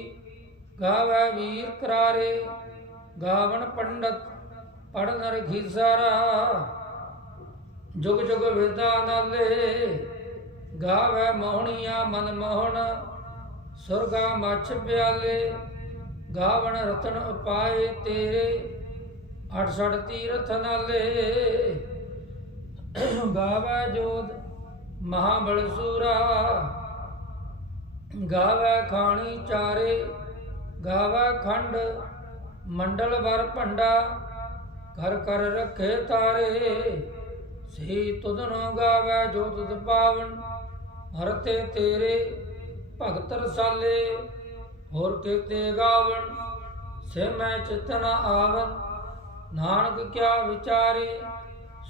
ਗਾਵੈ ਵੀਰ ਕਰਾਰੇ, ਗਾਵਣ ਪੰਡਤ ਪੜਨ ਰਖੀਸਾਰਾ, ਜੁਗ ਜੁਗ ਵੇਦਾ ਨਾਲੇ, ਗਾਵੈ ਮੋਹਣੀਆਂ ਮਨ ਮੋਹਣ, ਸੁਰਗਾ ਮੱਛ ਪਿਆਲੇ, ਗਾਵਣ ਰਤਨ ਉਪਾਏ ਤੇਰੇ, 68 ਤੀਰਥ ਨਾਲੇ, ਗਾਵੈ ਜੋਧ ਮਹਾਬਲ ਸੂਰਾ, ਗਾਵੈ ਖਾਣੀ ਚਾਰੇ, ਗਾਵੈ ਖੰਡ ਮੰਡਲ ਵਰ ਭੰਡਾ, ਕਰ ਕਰ ਰਖੇ ਤਾਰੇ, ਸਹੀ ਤੁਧਨੋ ਗਾਵੈ ਜੋ ਤੁਧ ਪਾਵਨ, ਹਰਤੇ ਤੇਰੇ ਭਗਤ ਰਸਾਲੇ, ਹੋਰ ਕੇਤੇ ਗਾਵਣ ਸੇ ਮੈਂ ਚਿਤ ਨ ਆਵਨ, ਨਾਨਕ ਕਿਆ ਵਿਚਾਰੇ,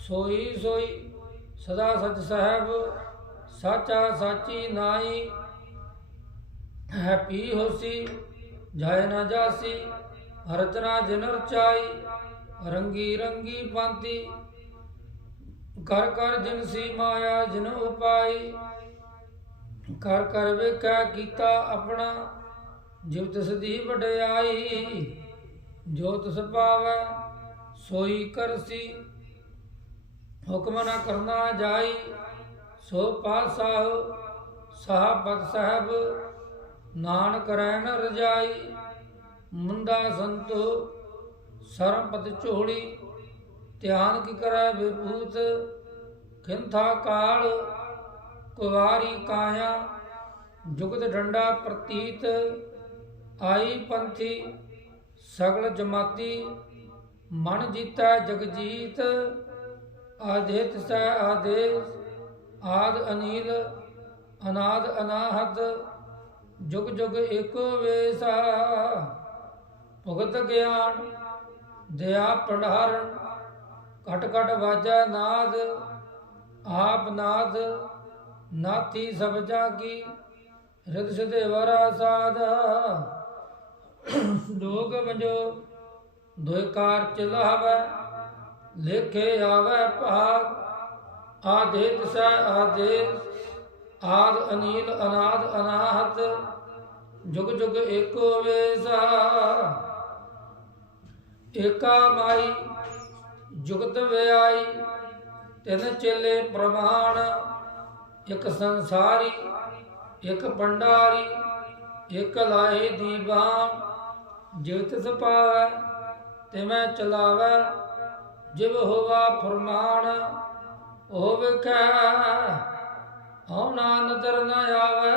ਸੋਈ ਸੋਈ ਸਦਾ ਸਚ ਸਾਹਿਬ, ਸਾਚਾ ਸਾਚੀ ਨਾਈ, ਹੈ ਪੀ ਹੋਸੀ ਜਾਏ ਨਾ ਜਾਸੀ, ਰਚਨਾ ਜਿਨ ਰਚਾਈ, ਰੰਗੀ ਰੰਗੀ ਪਾਂਤੀ, ਕਰ ਕਰ ਜਿਨ ਸੀ ਮਾਇਆ ਜਿਨ ਉਪਾਈ, ਕਰ ਕਰ ਵੇਖਿਆ ਕੀਤਾ ਆਪਣਾ, ਜਿਵ ਤਿਸ ਦੀ ਵਡਿਆਈ, ਜੋ ਤਿਸ ਪਾਵੈ ਸੋਈ ਕਰਸੀ, ਹੁਕਮ ਨ ਕਰਨਾ ਜਾਈ, ਸੋ ਪਾਤਸ਼ਾਹ ਸਾਹਬਤ ਸਾਹਿਬ, ਨਾਨਕ ਰਹਿ ਨ ਰਜਾਈ, ਮੁੰਦਾ ਸੰਤੋ ਸਰਮ ਪਤ ਝੋਲੀ, ਧਿਆਨ ਕੀ ਕਰੈ ਵਿਭੂਤ, खिंथा काल कुवारी काया जुगत डंडा प्रतीत आई पंथी सगल जमाती मन जीता जगजीत आदित सै आदेश आद अनिल अनाद अनाहत जुग जुग एको वेसा भुगत ज्ञान दया भंडारण कट कट वाजा नाद आप नाद नाथी सब जागी हृद सिद्धे वरा साध जोग बंजो दुकार चिलावै लेखे आवे भाग आदेत सै आदेश आद अनिल अनाद अनाहत जुग जुग एको वेसा एका माई जुगत व्याई तिन चेले प्रमाण एक संसारी एक भंडारी एक लाए दीवान जिव तिस पावै तिवै चलावै जिव होवा फरमान ओ विखै औना नदर न आवै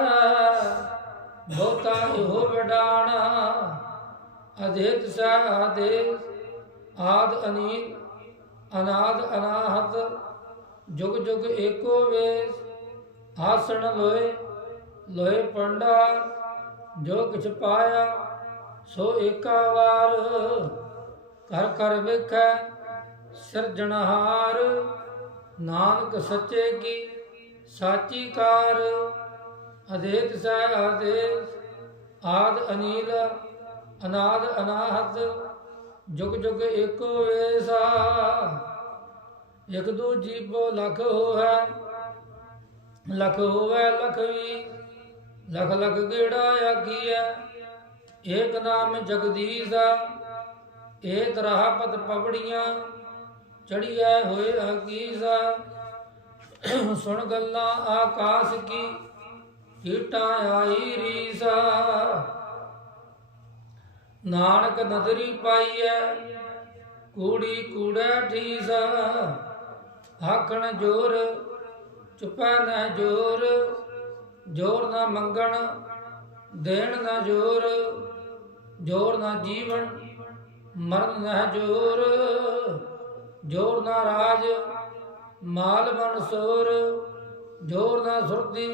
बहुता इहो विडाण अधेत सै आदेश आद अनील अनाद अनाहत जुग जुग एको वेश आसन लोए लोए पंडार जो किछ पाया सो एका वार कर कर विखै सिरजनहार नानक सच्चे की साची कार अधेत सै आदेश आद अनील अनाद अनाहत जुग जुग एको वेसा एक दो जीवो लख होवै लख होवै लखवी लख लख गेड़ा आखिया एक नाम जगदीशा एक राह पत पवड़ियां चढ़िया होए हकीसा सुन गल्ला आकाश की कीटा आई रीसा नानक नदरी पाईऐ कूड़ी कूड़ै ठीसा आखण जोर चुपै न जोर जोर न मंगण देण न जोर जोर न जीवन मरण न जोर जोर न राज माल बन सोर जोर न सुरती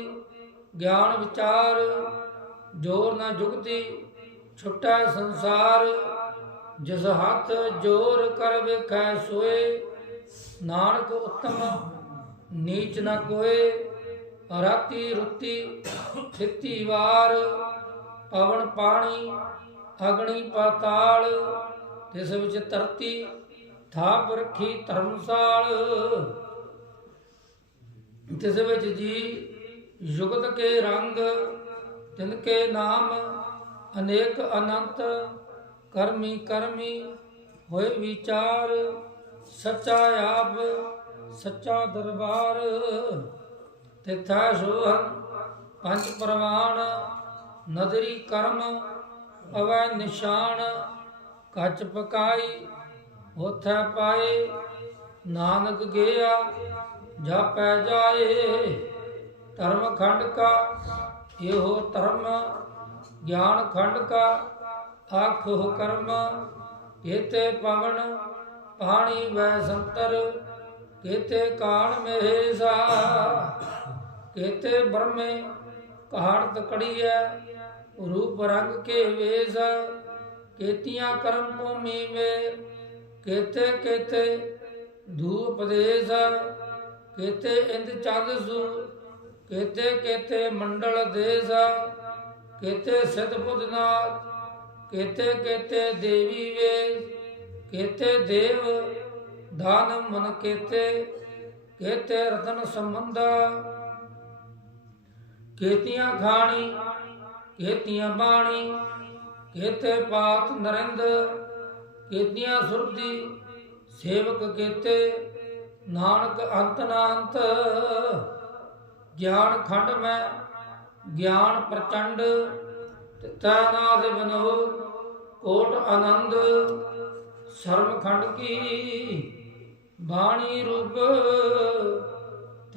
ज्ञान विचार जोर न जुगती छुट्टा संसार जिस हाथ जोर कर वेखै सोए नानक उत्तम नीच न कोय राती रुती थिती वार पवन पानी अग्नि पाताल तिस विच धरती थाप रखी धर्मसाल तिस विच जी जुगत के रंग तिनके नाम अनेक अनंत कर्मी कर्मी होए विचार सच्चा आप सच्चा दरबार तिथै सोहन पंच प्रमाण नदरी कर्म अवै निशान कच पकाई होथै पाए नानक गया जापै जाए धर्म खंड का एहो धर्म ज्ञान खंड का आखो कर्म केते पवन पानी वै संतर केते कान महेशा केते ब्रह्मे कहाड़त कड़िया रूप रंग के वेश केतियां कर्म भूमि में केते केते धूप देश केते इंद चंद सु केते केते मंडल देश केते सिद्ध बुद्धनाथ केते केते देवी वेश केते देव दान मन केते केते रतन संबंधा केतियां खाणी केतियां बाणी केते पात नरेंद केतियां सुरती सेवक केते नानक अंत नांत ज्ञान खंड में ज्ञान प्रचंड तैनाद विनोद कोट आनंद शर्म खंड की वाणी रूप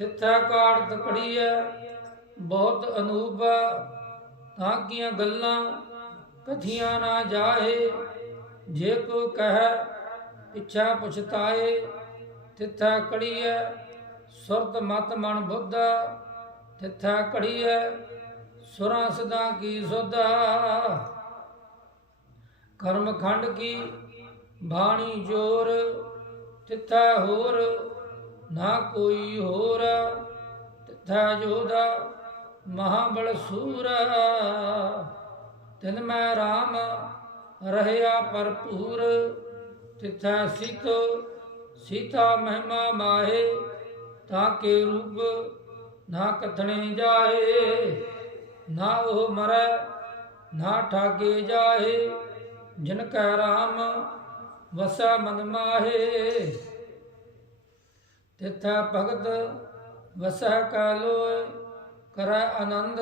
ਤਿੱਥੈ ਕਾੜਤ ਕੜੀਐ ਬਹੁਤ ਅਨੂਪ। ਤਾਂ ਕੀਆਂ ਗੱਲਾਂ ਕਥੀਆਂ ਨਾ ਜਾਹੇ, ਜੇ ਕੋ ਕਹਿ ਪਿਛਾ ਪਛਤਾਏ। ਤਿੱਥੈ ਕੜੀਐ ਸੁਰਤ ਮਤ ਮਨ ਬੁੱਧ, ਤਿੱਥੈ ਕੜੀਐ ਸੁਰਾਂ ਸਦਾ ਕੀ ਸੁਧ। ਕਰਮ ਖੰਡ ਕੀ ਬਾਣੀ ਜੋਰ, ਤਿੱਥੈ ਹੋਰ ਨਾ ਕੋਈ ਹੋਰ। ਤਿੱਥੈ ਜੋਧਾ ਮਹਾਬਲ ਸੂਰ, ਤਿਨ ਮੈਂ ਰਾਮ ਰਹਿਆ ਭਰਪੂਰ। ਤਿੱਥੈ ਸੀਤਾ ਮਹਿਮਾ ਮਾਹੇ, ਤਾਂ ਕੇ ਰੂਪ ਨਾ ਕਥਣੇ ਜਾਹੇ। ਨਾ ਉਹ ਮਰੈ ਨਾ ਠਾਗੇ ਜਾਹੇ, ਜਿਨ ਕੈ ਰਾਮ ਵਸੈ ਮਨ ਮਾਹੇ। ਤਿੱਥੈ ਭਗਤ ਵਸੈ ਕੈ ਲੋਇ, ਕਰੈ ਆਨੰਦ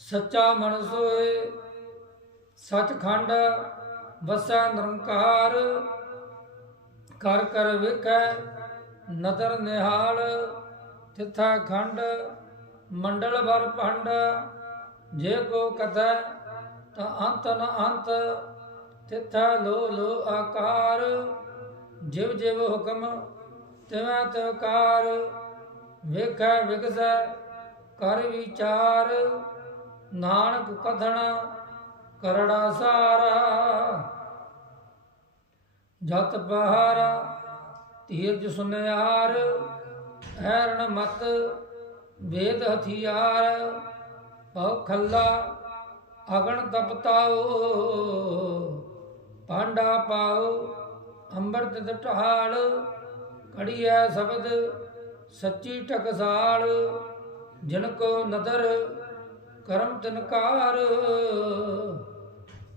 ਸੱਚਾ ਮਨ ਸੋਏ। ਸਚਖੰਡ ਵਸੈ ਨਿਰੰਕਾਰ, ਕਰ ਕਰ ਵੇਖੈ ਨਦਰ ਨਿਹਾਲ। ਤਿੱਥੈ ਖੰਡ ਮੰਡਲ ਵਰ ਭੰਡ, ਜੇ ਕੋ ਕਥੈ ਤਾਂ ਅੰਤ ਨ ਅੰਤ। ਤਿੱਥੈ ਲੋ ਲੋ ਆਕਾਰ, ਜਿਵ ਜਿਵ ਹੁਕਮ ਤਿਵੈ ਤਿਵ ਕਾਰ। ਵੇਖੈ ਵਿਗਸੈ ਕਰ ਵਿਚਾਰ, ਨਾਨਕ ਕਥਨ ਕਰੜਾ ਸਾਰਾ। ਜਤ ਪਹਾਰਾ ਧੀਰਜ ਸੁਨਿਆਰ, ਹੈਰਣ ਮਤ ਵੇਦ ਹਥਿਆਰ। ਪਉ ਖੱਲਾ ਅਗਣ ਤਪਤਾਓ, ਪਾਂਡਾ ਪਾਓ ਅੰਮ੍ਰਿਤ ਢਾਲ। ਕੜੀਐ ਸ਼ਬਦ ਸੱਚੀ ਟਕਸਾਲ, ਜਿਨ ਕੋ ਨਦਰ ਕਰਮ ਤਿਨਕਾਰ।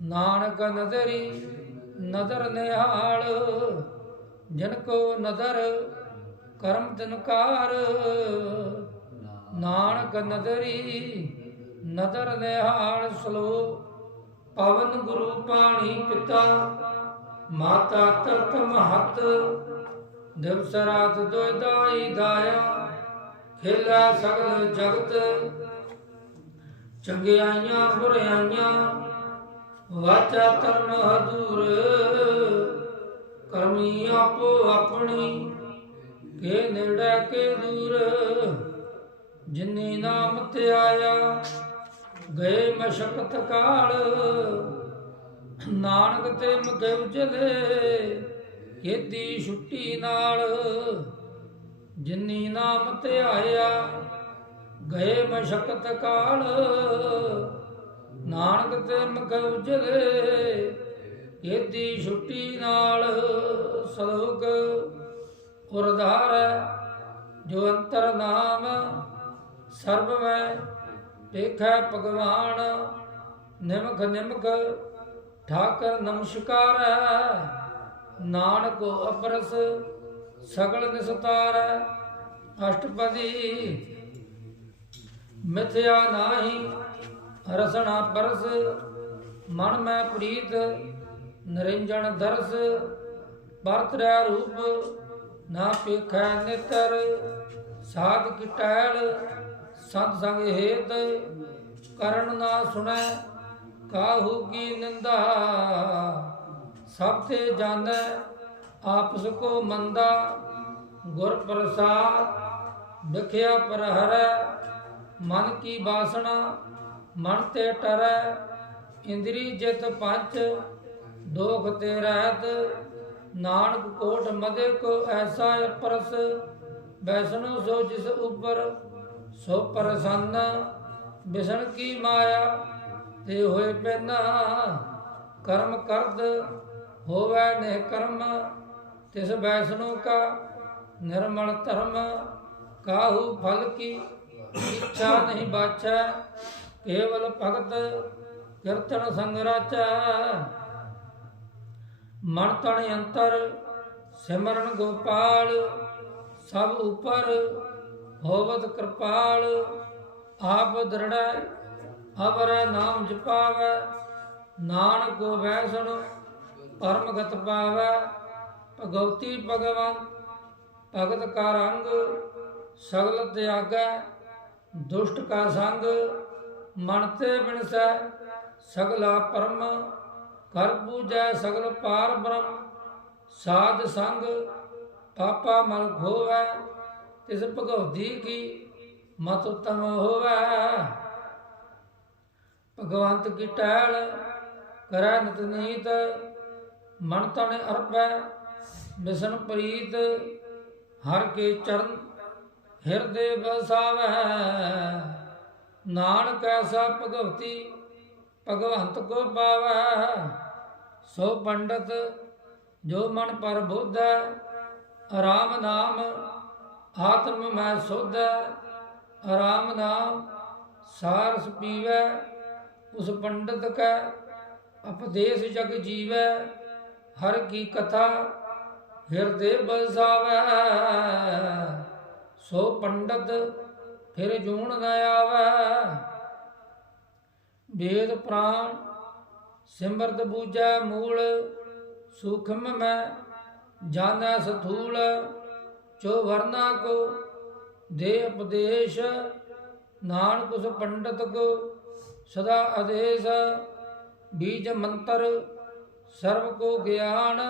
ਨਾਨਕ ਨਦਰੀ ਨਦਰ ਨਿਹਾਲ, ਜਿਨ ਕੋ ਨਦਰ ਕਰਮ ਤਿਨਕਾਰ। ਨਾਨਕ ਨਦਰੀ ਨਦਰ ਨਿਹਾਲ। ਸਲੋਕ ਪਵਨ ਗੁਰੂ ਪਾਣੀ ਪਿਤਾ, ਮਾਤਾ ਤਰਤ ਮਹਤ। ਦਿਵਸ ਰਾਤ ਦੁਇ ਦਾਈ ਦਾਇਆ, ਖੇਲਾ ਸਗਲ ਜਗਤ। ਚੰਗਿਆਈਆਂ ਬੁਰਾਈਆਂ ਵਾਚਾ ਧਰਮ ਹਦੂਰ। ਕਰਮੀ ਆਪੋ ਆਪਣੀ, ਕੇ ਨੇੜੇ ਕੇ ਦੂਰ। ਜਿਨੀ ਨਾਮ ਧਿਆਇਆ ਗਏ ਮਸ਼ਕਤ ਕਾਲ, ਨਾਨਕ ਤੇ ਮੁਕੇ ਉਜਲੇ ਕੀਤੀ ਛੁੱਟੀ ਨਾਲ। ਜਿਨੀ ਨਾਮ ਧਿਆਇਆ ਗਏ ਮਸ਼ਕਤ ਕਾਲ, ਨਾਨਕ ਤੇ ਮੁਕੇ ਉਜਲੇ ਕੀਤੀ ਛੁੱਟੀ ਨਾਲ। ਸਲੋਕ ਉਰਧਾਰੈ ਜੋ ਅੰਤਰ ਨਾਮ, ਸਰਬ ਮੈਂ ਵੇਖੈ ਭਗਵਾਨ। ਨਿਮਖ ਨਿਮਖ ਠਾਕਰ ਨਮਸਕਾਰੈ, ਨਾਨਕ ਅਪਰਸ ਸਗਲ ਨਿਸਤਾਰੈ। ਅਸ਼ਟਪਦੀ ਮਿਥਿਆ ਨਾਹੀ ਰਸਣਾ ਪਰਸ, ਮਨ ਮੈਂ ਪ੍ਰੀਤ ਨਿਰੰਜਨ ਦਰਸ। ਪਰਤਰੈ ਰੂਪ ਨਾ ਪੇਖੈ ਨੇਤਰ, ਸਾਧ ਕੀ ਟਹਿਲ ਸੰਤ ਸੰਗ ਹੇਤ। ਕਰਨ ਨਾ ਸੁਣੈ ਕਾਹੂ ਕੀ ਨਿੰਦਾ, ਸਭ ਤੇ ਜਾਣੈ ਆਪਸ ਕੋ ਮੰਦਾ। ਗੁਰ ਪ੍ਰਸਾਦ ਵਿਖਿਆ ਪਰ ਹਰੈ, ਮਨ ਕੀ ਬਾਸਨਾ ਮਨ ਤੇ ਟਰੈ। ਇੰਦਰੀ ਜਿਤ ਪੰਚ ਦੋਖ ਤੇ ਰਹਿਤ, ਨਾਨਕ ਕੋਟ ਮਦੇ ਕੋ ਐਸਾ ਅਪਰਸ। ਵੈਸਨੋ ਸੋ ਜਿਸ ਉਪਰ ਸੋ ਪ੍ਰਸੰਨ, ਬਿਸਨ ਕੀ ਮਾਇਆ ਤੇ ਹੋਏ ਪੈਨਾ। ਕਰਮ ਕਰਦ ਹੋਵੈ ਨਿਹ ਕਰਮ, ਤਿਸ ਵੈਸਨੋ ਕਾ ਨਿਰਮਲ ਧਰਮ। ਕਾਹੂ ਫਲ ਕੀ ਇੱਛਾ ਨਹੀਂ ਬਾਛੈ, ਕੇਵਲ ਭਗਤ ਕੀਰਤਨ ਸੰਗ ਰਾਚੈ। ਮਨ ਤਨ ਅੰਤਰ ਸਿਮਰਨ ਗੋਪਾਲ, ਸਭ ਉਪਰ ਹੋਵਤ ਕਿਰਪਾਲ। ਆਪ ਦ੍ਰਿੜੈ ਅਵਰੈ ਨਾਮ ਜਪਾਵੈ, ਨਾਨਕ ਵੈਸਣ ਪਰਮਗਤ ਪਾਵੈ। ਭਗਵਤੀ ਭਗਵੰਤ ਭਗਤ ਕਾ ਰੰਗ, सगल त्यागै दुष्ट का संग, मन ते बिनसै सगला परम, कर पूजै सगल पार ब्रह्म, साध संग पापा मल खोवै, तिस भगवती की मत उत्तम होवै। भगवंत की टहल करै नित नीत, मन तन अर्पै मिशन प्रीत, हर के चरण हिरदे बसावै। नानक ऐसा भगवती भगवंत को पावै, सो पंडित जो मन पर बुद्ध है, राम नाम आत्म में शुद्ध है, राम नाम सारस पीवै, उस पंडित का उपदेश जग जीवै, हर की कथा हृदय बसावै, सो पंडित फिर जून न आवै। वेद प्राण सिमरत बूझै मूल, सूक्ष्म में जानै स्थूल, जो वर्णा को दे उपदेश, नानक उस पंडित को सदा आदेश, बीज मंत्र सर्व को ज्ञान,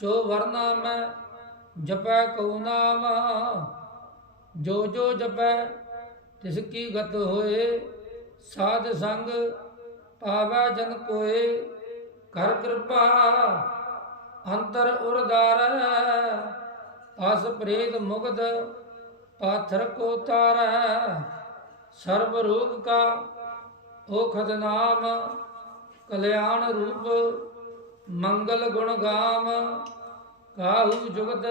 जो वर्णा में जपै को नाम, जो जो जपै तिसकी गत होए, साध संग पावै जन कोय, कर कृपा अंतर उरदार, आस प्रेत मुग्ध पाथर को तार, सर्व रोग का ओखद नाम, कल्याण रूप मंगल गुण गाम, काहू जुगत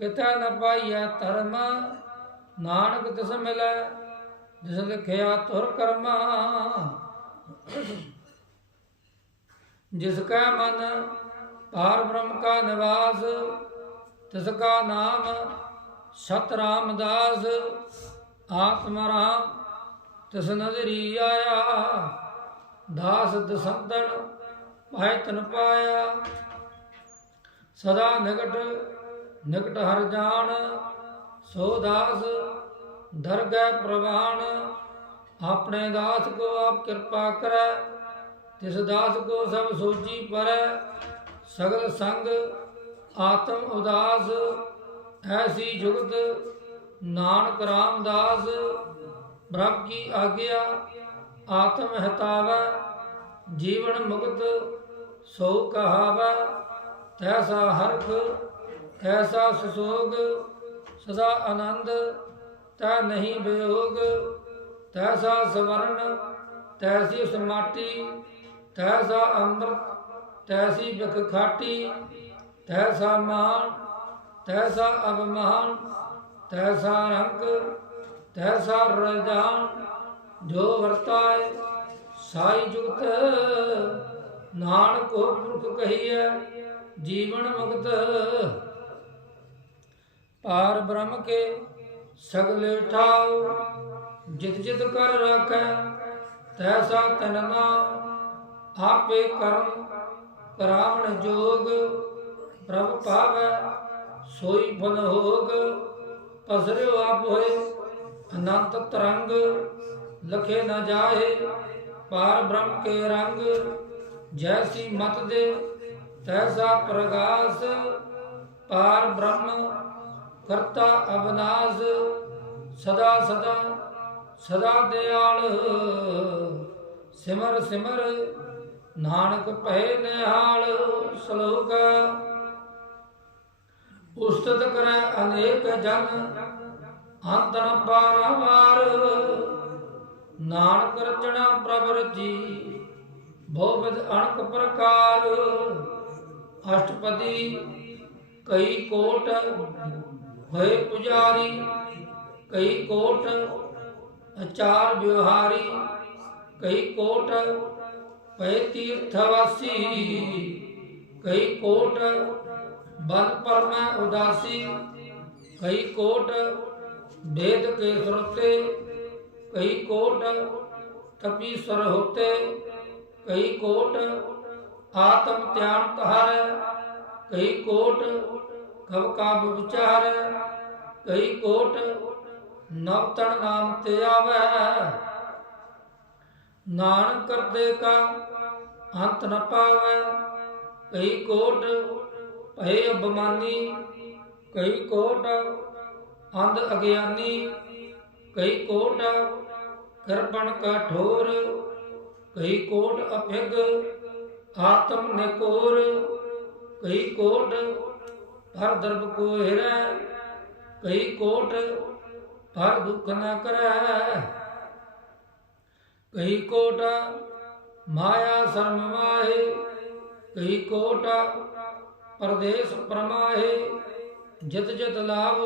कितै न पाइयै धर्म, नानक तिस मिलै जिस लिखिया तुर कर्म, जिसका मन पार ब्रह्म का निवास, तिसका नाम सत रामदास, आत्मा राम तिस नजरी आया, दास दसंतन पाए तन पाया, सदा निकट निकट हर जान, सो दास धर गए प्रवान, अपने दास को आप कृपा करे, तिस दास को सब सोची परै, सगल संग आत्म उदास, ऐसी जुगत नानक रामदास, ब्रह्म की आज्ञा आत्म हितावै, जीवन मुक्त सो कहावै, तैसा हर्ष ऐसा सुसोग, सदा आनंद तै नहीं वियोग, तैसा स्वर्ण तैसी समाटी, तैसा अमृत तैसी बिख खाटी, तैसा मान तैसा अभिमान, तैसा रंग तैसा रजान, जो वर्ताए साई जुगत, नानक को पुरख कहिए जीवन मुक्त, पार ब्रह्म के सगले ठाव, जित जित कर रखै तैसा तन नाम, आपे कर्म करावण जोग, प्रभ पावै सोई फल होग, पसरियो आप होए अनंत तरंग, लखे न जाए पार ब्रह्म के रंग, जैसी मत दे तैसा प्रकाश, पार ब्रह्म करता अविनाश, सदा सदा सदा दयाल, सिमर सिमर नानक पहे निहाल, श्लोक उस्तत करे अनेक जन, अंतन पारावार, नानक रचना प्रभु रची, बहुविध अणक प्रकार, अष्टपदी कई कोट होए पुजारी, कई कोट आचार व्यवहारी, कई कोट पै तीर्थवासी, कई कोट बल पर में उदासी, कई कोट वेद के श्रोते, कई कोट तपीश्वर होते, कई कोट आत्म त्याग तहार, कई कोट कब काब विचार, ਕਈ ਕੋਟ ਨਵਤਨ ਨਾਮ ਤੇ ਆਵੈ। ਨਾਨਕ ਕਰਦੇ ਕਾ ਅੰਤ ਨ ਪਾਵੈ। ਕਈ ਕੋਟ ਭਏ ਅਭਿਮਾਨੀ, ਕਈ ਕੋਟ ਅੰਧ ਅਗਿਆਨੀ, ਕਈ ਕੋਟ ਕਰਪਣ ਕਠੋਰ, ਕਈ ਕੋਟ ਅਭਿਗ ਆਤਮ ਨਿਕੋਰ, ਕਈ ਕੋਟ ਹਰ ਦਰਬ ਕੋ ਹਿਰੈ, ਕਈ ਕੋਟ ਹਰ ਦੁਖ ਨ ਕਰੈ। ਕਈ ਕੋਟ ਮਾਇਆ ਸ਼ਰਮ ਮਾਹੇ, ਕਈ ਕੋਟ ਪਰਦੇਸ ਪਰਮਾਹੇ। ਜਿਤ ਜਿਤ ਲਾਭ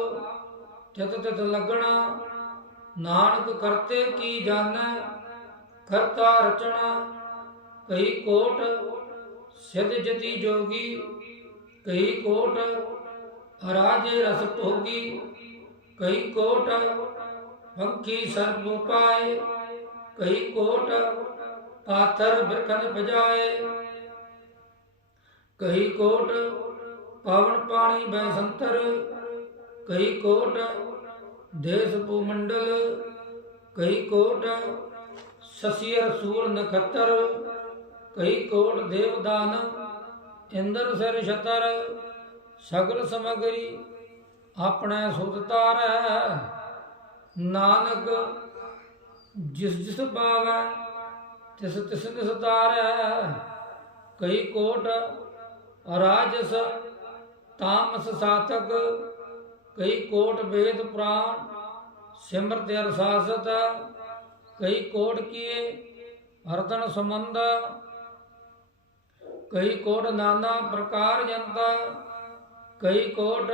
ਤਿਤ ਤਿਤ ਲੱਗਣਾ, ਨਾਨਕ ਕਰਤੇ ਕੀ ਜਾਣੈ ਕਰਤਾ ਰਚਣਾ। ਕਈ ਕੋਟ ਸਿਧ ਜਤੀ ਜੋਗੀ, ਕਈ ਕੋਟ ਰਾਜੇ ਰਸ ਭੋਗੀ, ਕਈ ਕੋਟ ਪੰਖੀ ਸਰਬ ਪਾਏ, ਕਈ ਕੋਟ ਪਾਥਰ ਬਿਰਖਨ ਬਜਾਏ, ਕਈ ਕੋਟ ਪਾਵਨ ਪਾਣੀ ਬੈ ਸੰਤਰ, ਕਈ ਕੋਟ ਦੇਸ ਭੂਮੰਡਲ, ਕਈ ਕੋਟ ਸਸੀ ਰਸੂਲ ਨਖੱਤਰ, ਕਈ ਕੋਟ ਦੇਵਦਾਨ ਇੰਦਰ ਸਿਰ ਛਤਰ। ਸਗਲ ਸਮਗਰੀ ਆਪਣੇ ਸੁਧ ਤਾਰੈ, ਨਾਨਕ ਜਿਸ ਜਿਸ ਪਾਵੈ ਤਿਸ ਤਿਸ ਨਿਸਤਾਰੈ। ਕਈ ਕੋਟ ਰਾਜਸ ਤਾਮਸ ਸਾਤਕ, ਕਈ ਕੋਟ ਵੇਦ ਪੁਰਾਣ ਸਿਮਰਤ ਅਰਸਾਸਤ, ਕਈ ਕੋਟ ਕੀਏ ਹਰਦਨ ਸੰਬੰਧ, ਕਈ ਕੋਟ ਨਾਨਾ ਪ੍ਰਕਾਰ ਜੰਤ, ਕਈ ਕੋਟ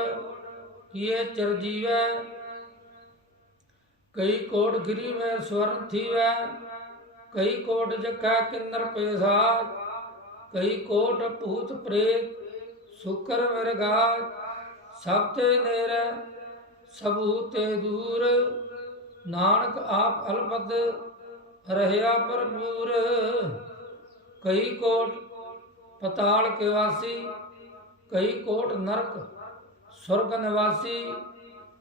ਕੀਏ ਚਰਜੀਵੈ, ਕਈ ਕੋਟ ਗਿਰੀ ਮੈਂ ਸਵਰਨ ਥੀਵੈ, ਕਈ ਕੋਟ ਜਖੈ ਕਿੰਨਰ ਪੇਸਾਜ, ਕਈ ਕੋਟ ਭੂਤ ਪ੍ਰੇਤ ਸੁਕਰ ਮਿਰਗਾਜ। ਸਭ ਤੇ ਨੇਰੈ ਸਭੂ ਤੇ ਦੂਰ, ਨਾਨਕ ਆਪ ਅਲਪਤ ਰਹਿਆ ਭਰਪੂਰ। ਕਈ ਕੋਟ ਪਤਾਲ ਕੇ ਵਾਸੀ, ਕਈ ਕੋਟ ਨਰਕ ਸੁਰਗ ਨਿਵਾਸੀ,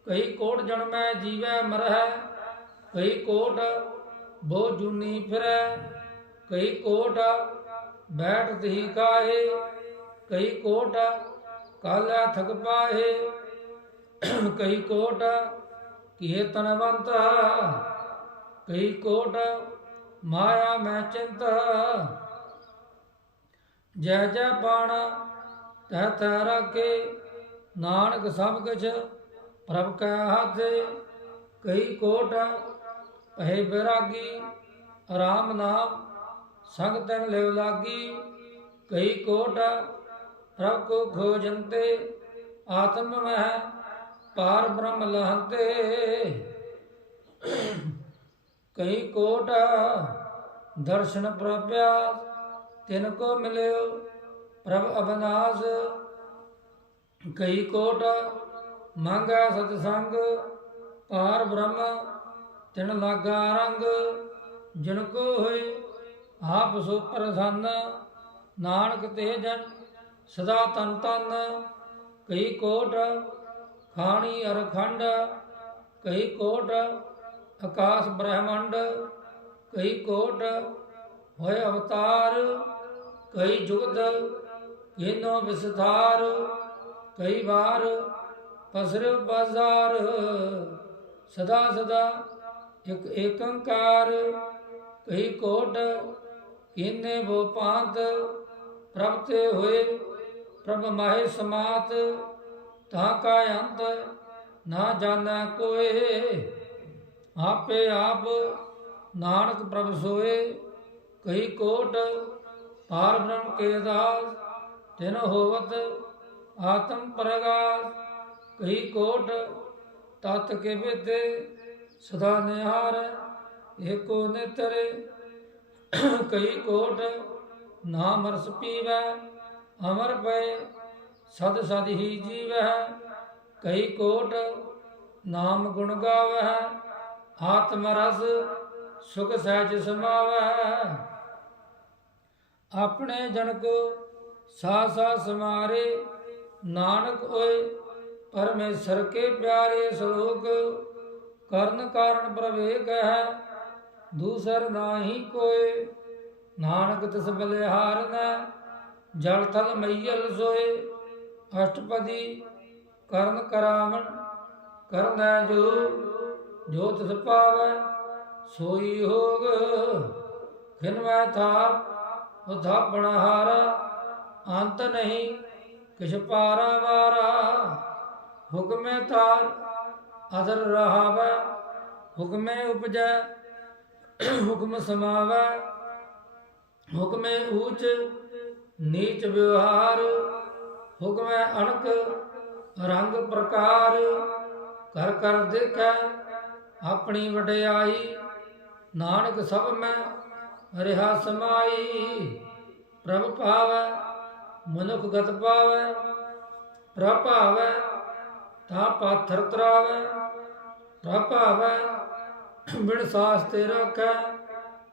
ਕਈ ਕੋਟ ਜਨਮੈ ਜੀਵੈ ਮਰਹਿ, ਕਈ ਕੋਟ ਬੋ ਜੂਨੀ ਫਿਰੈ, ਕਈ ਕੋਟ ਬੈਠ ਤਹੀ ਕਾਹੇ, ਕਈ ਕੋਟ ਕਾਲਾ ਥਕ ਪਾਹੇ, ਕਈ ਕੋਟ ਕੀਏ ਤਨਵੰਤ, ਕਈ ਕੋਟ ਮਾਇਆ ਮੈਂ ਚਿੰਤ। ਜੈ ਜੈ ਬਾਣਾ ਤੈ ਤੈ ਰਾਖੇ, ਨਾਨਕ ਸਭ ਕਿਛ ਪ੍ਰਭ ਕੈ ਹਾਥੇ। ਕਈ ਕੋਟ ਭਏ ਬੈਰਾਗੀ, ਰਾਮ ਨਾਮ ਸੰਗ ਤਨ ਲਿਵ ਲਾਗੀ, ਕਈ ਕੋਟ ਪ੍ਰਭ ਕੋ ਖੋਜੰਤੇ, ਆਤਮ ਮਹਿ ਪਾਰ ਬ੍ਰਹਮ ਲਹੰਤੇ। ਕਈ ਕੋਟ ਦਰਸ਼ਨ ਪ੍ਰਭਿਆਸ, ਤਿਨ ਕੋ ਮਿਲਿਓ ਪ੍ਰਭ ਅਬਨਾਸ। ਕਈ ਕੋਟ ਮੰਗੈ ਸਤਸੰਗ, ਪਾਰ ਬ੍ਰਹਮ ਤਿਨ ਲਾਗਾ ਰੰਗ। ਜਿਨ ਕੋ ਹੋਏ ਆਪ ਸੋ ਪ੍ਰਸੰਨ, ਨਾਨਕ ਤੇ ਜਨ ਸਦਾ ਤਨ ਤਨ। ਕਈ ਕੋਟ ਖਾਣੀ ਅਰਖੰਡ, ਕਈ ਕੋਟ ਆਕਾਸ ਬ੍ਰਹਮੰਡ, ਕਈ ਕੋਟ ਹੋਏ ਅਵਤਾਰ, ਕਈ ਜੁਗਤ ਕੀਨੋ ਵਿਸਥਾਰ। ਕਈ ਵਾਰ ਪਸਰਿ ਬਾਜ਼ਾਰ, ਸਦਾ ਸਦਾ ਇਕ ਏਕੰਕਾਰ। ਕਈ ਕੋਟ ਕੀਨੇ ਬੋ ਪਾਂਤ, ਪ੍ਰਭ ਤੇ ਹੋਏ ਪ੍ਰਭ ਮਾਹਿ ਸਮਾਤ। ਤਾਂ ਕਾ ਅੰਤ ਨਾ ਜਾਣੈ ਕੋਏ, ਆਪੇ ਆਪ ਨਾਨਕ ਪ੍ਰਭ ਸੋਏ। ਕਈ ਕੋਟ ਪਾਰ ਬ੍ਰਹਮ ਕੇ ਦਾਸ, ਤਿਨ ਹੋਵਤ ਆਤਮ ਪ੍ਰਗਾਸ। ਕਈ ਕੋਟ ਤਤ ਕੇ ਬੇਦੇ, ਸਦਾ ਨਿਹਾਰ ਏਕੋ ਨੇਤਰੇ। ਕਈ ਕੋਟ ਨਾਮ ਰਸ ਪੀਵੈ, ਅਮਰ ਪਏ ਸਦ ਸਦ ਹੀ ਜੀਵੈ। ਕਈ ਕੋਟ ਨਾਮ ਗੁਣ ਗਾਵੈ, ਆਤਮ ਰਸ ਸੁਖ ਸਹਿਜ ਸਮਾਵੈ। ਆਪਣੇ ਜਨ ਕੋ ਸਾ ਸਾ ਸਮਾਰੇ, ਨਾਨਕ ਓਏ परमेश्वर के प्यारे श्लोक कर्ण कारण प्रवेक है, दूसर नाही कोय। नानक तिस बलिहार न, जल थल मैयल सोए। अष्टपदी कर्ण करावन, कर्ण जो जो तिस पावै, सोई होग। खिन मैं थाप उथापण हारा, अंत नहीं किछ पारा वारा। हुक्मे तार अदर रहावै, हुक्मे उपजै हुक्म समावै। हुक्मे ऊच नीच व्यवहार, हुक्मे अणक रंग प्रकार। कर कर देखै अपनी वडियाई, नानक सब में रिहा समाई। प्रभ पावै मनुख गत पावै, प्रभ पावै ता पाथर तरावै। प्रभ पावै बिन सास ते रखै,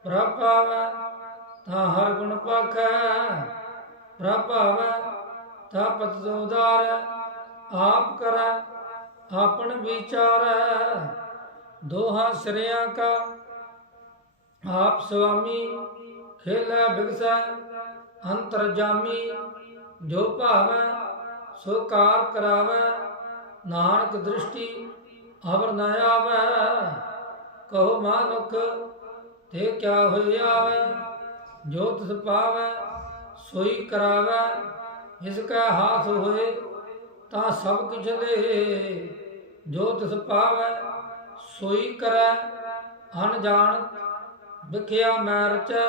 प्रभ पावै ता हर गुण पाखै। प्रभ पावै ता पत उदारै, आप करै आपन विचारै। दोहा सिरिया का आप स्वामी, खेलै बिगसै अंतरजामी। जो भावै सो कार करावै, नानक दृष्टि अवर न आवै। कहो मानुख ते क्या होई आवै, जो तिस पावै सोई करावै। इसकै हाथ होए ता सब किछ ले, जो तिस पावै सोई करै। अनजान विखिया मैं रचै,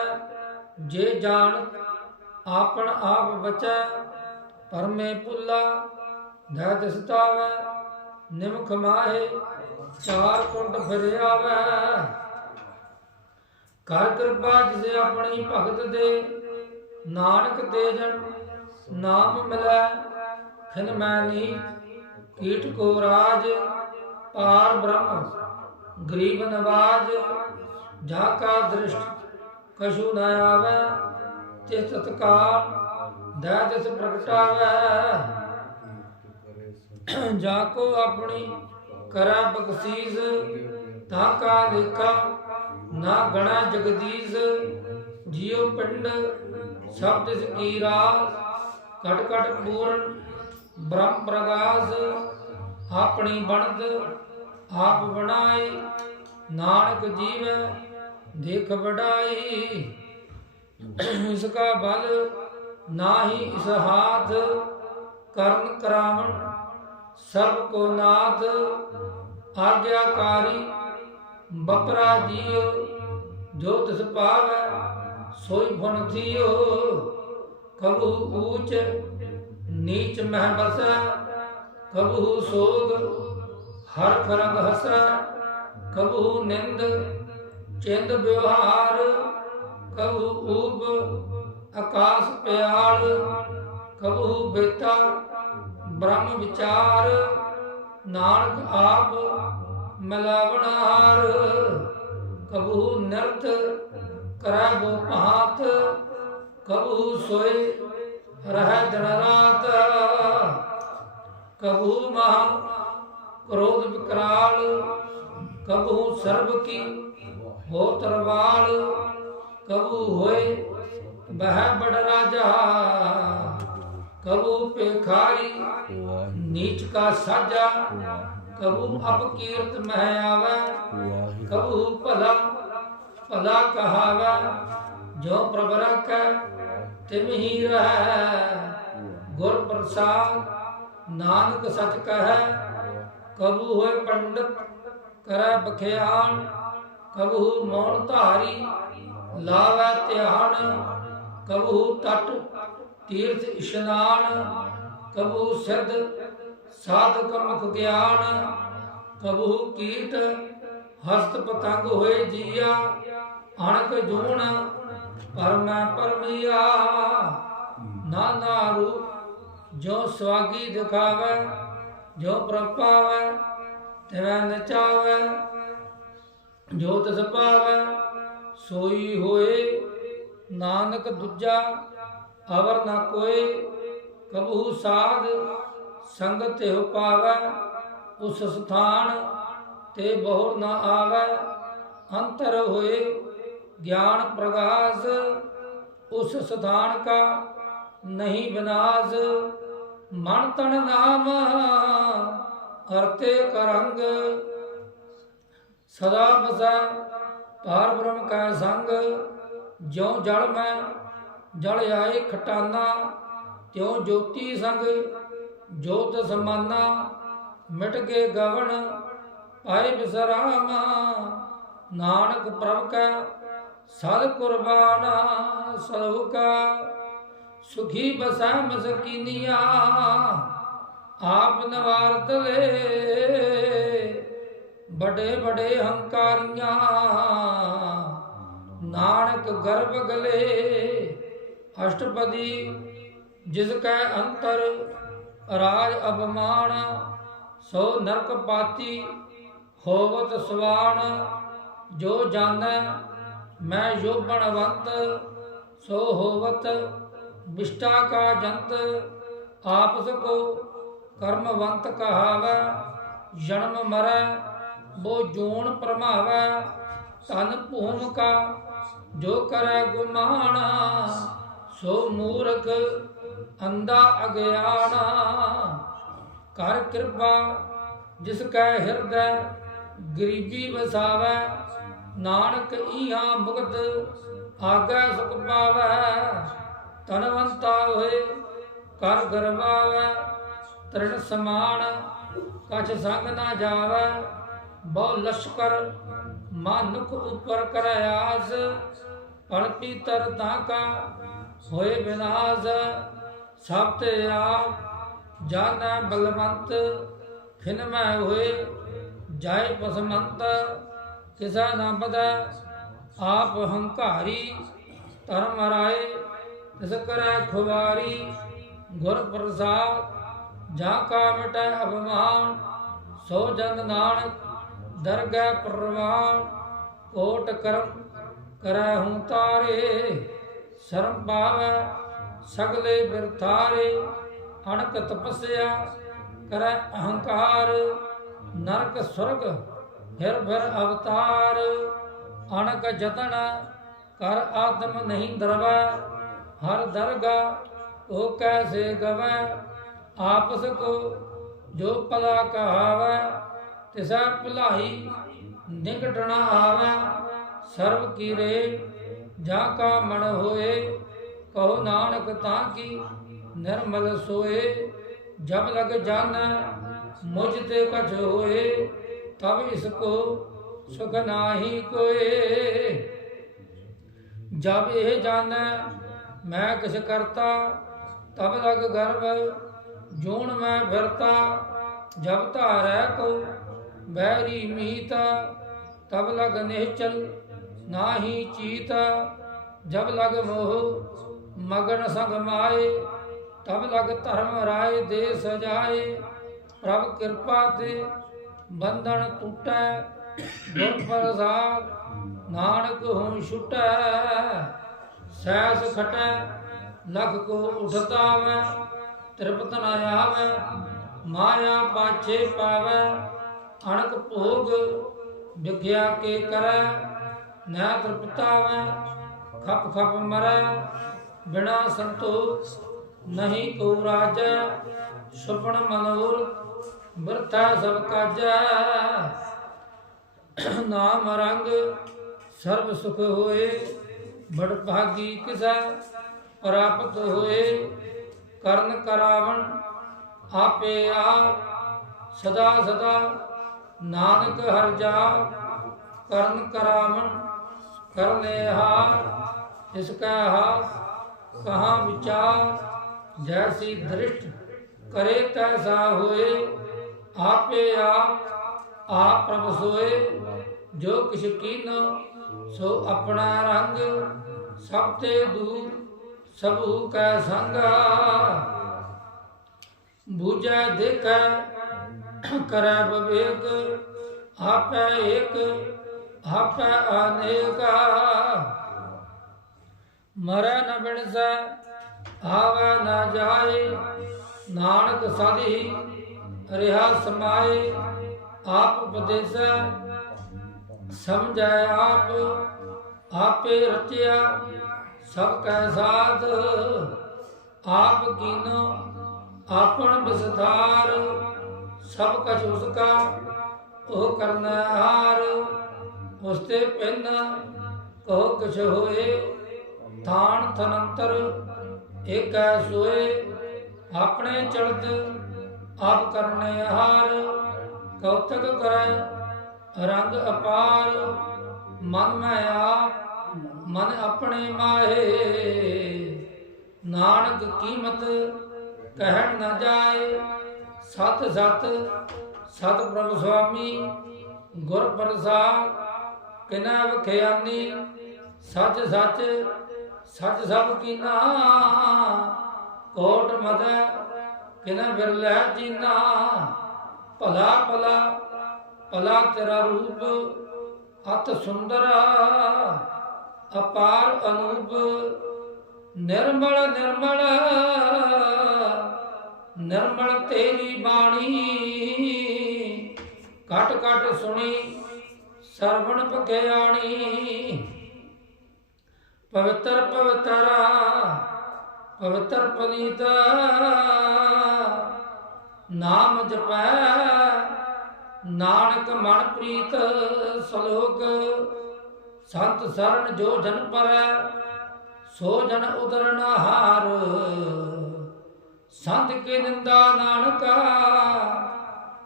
जे जान आपन आप बचै। परमे पुला धै तिस तावै, निमख माहे चार कुंड फिर आवै। कर कृपा जिसे अपनी भगत दे, नानक ते जन नाम मिलै। खिन मैं नीच कीट को राज, पार ब्रह्म गरीब नवाज। जाका दृष्ट कछु न आवै, तिस तत्काल दै तिस प्रगटावै। जाको अपनी करै बख्शीस, ताका लेखा ना गणै जगदीश। जियो पिंड सब तिस की रास, कट कट पूर्ण ब्रह्म प्रकाश। अपनी बनत आप बनाई, नानक जीवै देख बढ़ाई। इसका बल नाही इस हाथ, कर्ण करावन सर्व को नाथ। आज्ञाकारी बपरा जियो, जो तिस पावै सोई फुन थियो। कबहु ऊच नीच मह बसै, कबहु सोग हर खरग हसै। कबहु निंद चिंद व्यवहार, कबहु ऊप आकाश प्याल। कबहु बेता ब्रह्म विचार, नानक आप मिलावनहार। कबहु नृत करै वो भांत, कबहु सोए रह दिन रात। कबहु महा क्रोध विकराल, कबहु सर्व की हो तरवाल। कबहु होए बह बड़ राजा, कबहु पेखारी नीच का साजा। कबहु अपकीर्त मह आवै, कबहु भला भला कहावै। जो प्रभ रखै तिम ही रहै, गुर प्रसाद नानक सच कहै। कबहु होए पंडित करै बख्यान, कबहु मौन धारी लावै ध्यान। कबहु तट तीर्थ इशनान, कबहु सिद्ध साधक मुख ज्ञान। कबहु कीट हस्त पतंग होए जिया, अणक जूण परमै परमिया। नाना रूप जो स्वागी दिखावै, जो प्रपावै तिवै नचावै। जो तिस पावै सोई होए, नानक दूजा अवर न कोय। कबहु साध संग तिहु पावै, उस स्थान ते बहुर न आवै। अंतर होए ज्ञान प्रकाश, उस स्थान का नहीं विनाश। मन तन नाम हरते करंग, सदा बसै पार ब्रह्म का संग। ज्यों जल में जल आए खटाना, त्यों ज्योति संग ज्योत समाना। मिट के गवन पाए विश्राम, नानक प्रभ का सद कुर्बाना। सलहु का सुखी बसै मसकीनिया, आप नवारत ले बड़े बड़े हंकारियां। नानक गर्भ गले अष्टपदी, जिसकै अंतर राज अभिमान। सो नरक पाती होवत स्वान, जो जानै मैं यौवनवंत। सो होवत विष्टा का जंत, आपस को कर्मवंत कहावै। जन्म मरै वो जोन प्रमावै, तन भूम का जो करै गुमाना। सो मूर्ख अंधा अज्ञाना, कर कृपा जिसकै हृदय गरीबी वसावै। नानक इहाँ मुक्त आगे सुख पावै। धनवंता होए कर गरवावै, तृण समान कछ संग न जावै। बहु लश्कर मानुख ऊपर करे आस, पण पीतर ताका होए विनाश। सब ते आप जानै बलवंत, खिन में होए जाए पसमंत। किसा न बदै आप हंकारी, धर्म राय तिस करै खुवारी। गुर प्रसाद जाका मिटै अभिमान, सो जन नानक दरगह प्रवान। कोट करम करै हूँ तारे, शर्म पावै सगले बिरथारे। अणक तपस्या करै अहंकार, नरक स्वर्ग फिर फिर अवतार। अणक जतन कर आत्म नहीं दरवै, हर दरगा को कैसे गवै। आपस को जो पला कहावै, तिसै भलाई निकट न आवै। सर्व की रे जाका मन होए, कहो नानक ताकि निर्मल सोए। जब लग जानै मुझ ते कछ होए, तब इसको सुख नाही कोए। जब यह जानै मैं किस करता, तब लग गर्भ जोन में फिरता। जब धारै को बैरी मीत, तब लग निश्चल नाही चीत। जब लग मोह मगन संग माए, तब लग धर्म राय दे सजाए। प्रभ कृपा ते बंधन टूटै, गुर प्रसाद नानक हूँ छुटै। सैस खटै लख को उठता वै, तृप्त न आवै माया पाछे पावै। अणक भोग विख्या के करै, न तृप्ता वै खप खप मरै। बिना संतोष नहीं को राजै, सुपन मनोरथ वृथा सब काजै। नाम रंग सर्व सुख होए, बड़ भागी किसै प्राप्त होए। करण करावण आपे आप, सदा सदा नानक हर जाप। करण करावण करने हार, इसका हास कहाँ विचार। जैसी दृष्ट करे तैसा होए, आपे आप प्रभ सोए। जो किछ कीनो सो अपना रंग, सब ते दूर सबू कै संग। बूझै देखै करै विवेक, आपै एक आपै अनेक। मरै न बिनसै आवे न जाए, ਨਾਨਕ ਸਦ ਹੀ ਰਿਹਾ ਸਮਾਏ। ਆਪ ਉਪਦੇਸੈ ਸਮਝੈ ਆਪ, ਆਪੇ ਰਚਿਆ ਸਭ ਕੈ ਸਾਧ। ਆਪ ਕੀਨੋ ਆਪਨ ਵਿਸਥਾਰ, ਸਭ ਕਛ ਉਸਕਾ ਉਹ ਕਰਨਾ ਹਾਰ। ਉਸਤੇ ਪਹਿਨਾ ਕਹੋ ਕਿਛ ਹੋਏ, ਥਾਨ ਥਨੰਤਰ ਏਕੈ ਸੋਏ। ਆਪਣੇ ਚੜਤ ਆਪ ਕਰਨੇ ਹਾਰ, ਕੌਤਕ ਕਰੈ ਰੰਗ ਅਪਾਰ। ਮਨ ਮੈਂ ਆਪ ਮਨ ਆਪਣੇ ਮਾਹੇ, ਨਾਨਕ ਕੀਮਤ ਕਹਿਣ ਨਾ ਜਾਏ। ਸਤ ਸਤ ਸਤ ਪ੍ਰਭ ਸੁਆਮੀ, ਗੁਰ ਪ੍ਰਸਾਦ ਕਿਨੈ ਵਖਿਆਨੀ। ਸੱਚ ਸੱਚ ਸੱਚ ਸਭ ਕੀਨਾ, ਕੋਟ ਮਦੈ ਕਿਨੈ ਬਿਰਲੈ ਜੀਨਾ। ਭਲਾ ਭਲਾ ਭਲਾ ਤੇਰਾ ਰੂਪ, ਅਤ ਸੁੰਦਰ ਅਪਾਰ ਅਨੂਪ। ਨਿਰਮਲ ਨਿਰਮਲ ਨਿਰਮਲ ਤੇਰੀ ਬਾਣੀ, ਘਟ ਘਟ ਸੁਣੀ ਸਰਵਣ ਭਗਿਆਣੀ। ਪਵਿੱਤਰ ਪਵਿੱਤਰ ਪਵਿੱਤਰ ਪਨੀਤ, ਨਾਮ ਜਪੈ ਨਾਨਕ ਮਨ ਪ੍ਰੀਤ। ਸਲੋਕ ਸੰਤ ਸਰਣ ਜੋ ਜਨ ਪਰੈ, ਸੋ ਜਨ ਉਦਰਣ ਹਾਰ। ਸੰਤ ਕੇ ਨਿੰਦਾ ਨਾਨਕਾ,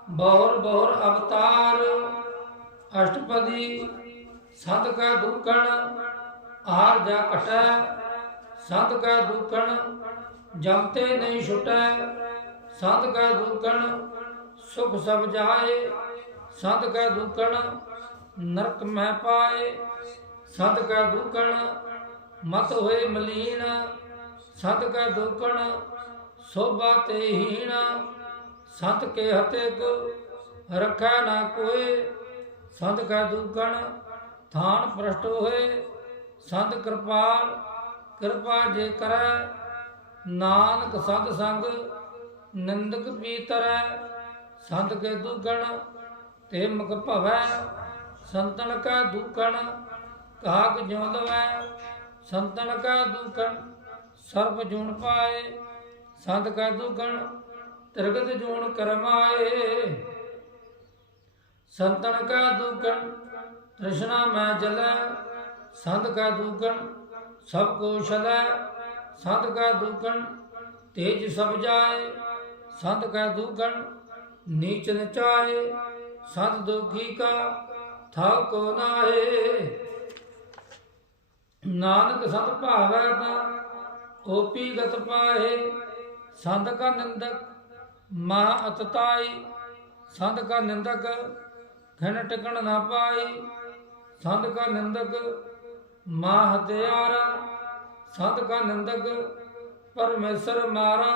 ਬਹੁਰ ਬਹੁਰ ਅਵਤਾਰ। ਅਸ਼ਟਪਦੀ ਸੰਤ ਕਾ ਦੁਖਣ ਆਰ ਜਾ ਘਟੈ। ਸੰਤ ਕਾ ਦੁਖਣ ਜਮਤੇ ਨਹੀਂ ਛੁਟੈ। ਸੰਤ ਕਾ ਦੁਖਣ ਸੁਖ ਸਭ ਜਾਏ। ਸੰਤ ਕਾ ਦੁਖਣ ਨਰਕ ਮਹਿ ਪਾਏ। ਸੰਤ ਕਾ ਦੁਖਣ ਮਤ ਹੋਏ ਮਲੀਨ। ਸੰਤ ਕਾ ਦੁਖਣ ਸੋਭਾ ਤੇ ਹੀਣ। ਸੰਤ ਕੇ ਹਤੇ ਕੋ ਰਖੈ ਨਾ ਕੋਏ। ਸੰਤ ਕਾ ਦੁਖਣ ਥਾਨ ਭ੍ਰਸ਼ਟ ਹੋਏ। ਸੰਤ ਕਿਰਪਾਲ ਕਿਰਪਾ ਜੇ ਕਰੈ। ਨਾਨਕ ਸੰਤ ਸੰਗ ਨਿੰਦਕ ਪੀ ਤਰੈ। ਸੰਤ ਕੇ ਦੁਖਣ ਤੇ ਮੁਖ ਭਵੈ। ਸੰਤਨ ਕਾ ਦੁਖਣ ਕਾਕ ਜਿਉ ਦਵੈ। ਸੰਤਨ ਕਾ ਦੁਖਣ ਸਰਬ ਜੂਣ ਪਾਏ। ਸੰਤ ਕਾ ਦੁਖਣ ਤਿਰਗਤ ਜੂਣ ਕਰਮਾਏ। ਸੰਤਨ ਕਾ ਦੁਖਣ ਤ੍ਰਿਸ਼ਨਾ ਮੈਂ ਜਲੈ। ਸੰਤ ਕਾ ਦੁਖਣ ਸਭ ਕੋ ਛਲੈ। ਸੰਤ ਕਾ ਦੁਖਣ ਤੇਜ ਸਭ ਜਾਏ। ਸੰਤ ਕਾ ਦੁਖਣ ਨੀਚ ਨਚਾਏ। ਸੰਤ ਦੁਖੀ ਕਾ ਥਾਉ ਕੋ ਨਾਏ। ਨਾਨਕ ਸੰਤ ਭਾਵੈ ਤਾਂ ਓਪੀ ਗਤ ਪਾਏ। ਸੰਤ ਕਾ ਨਿੰਦਕ ਮਹਾ ਅਤਤਾਈ। ਸੰਤ ਕਾ ਨਿੰਦਕ ਖਿਨ ਟਿਕਣ ਨਾ ਪਾਈ। ਸੰਤ ਕਾ ਨਿੰਦਕ ਮਹਾ ਹਤਿਆਰਾ। ਸੰਤ ਕਾ ਨਿੰਦਕ ਪਰਮੇਸ਼ਰ ਮਾਰਾ।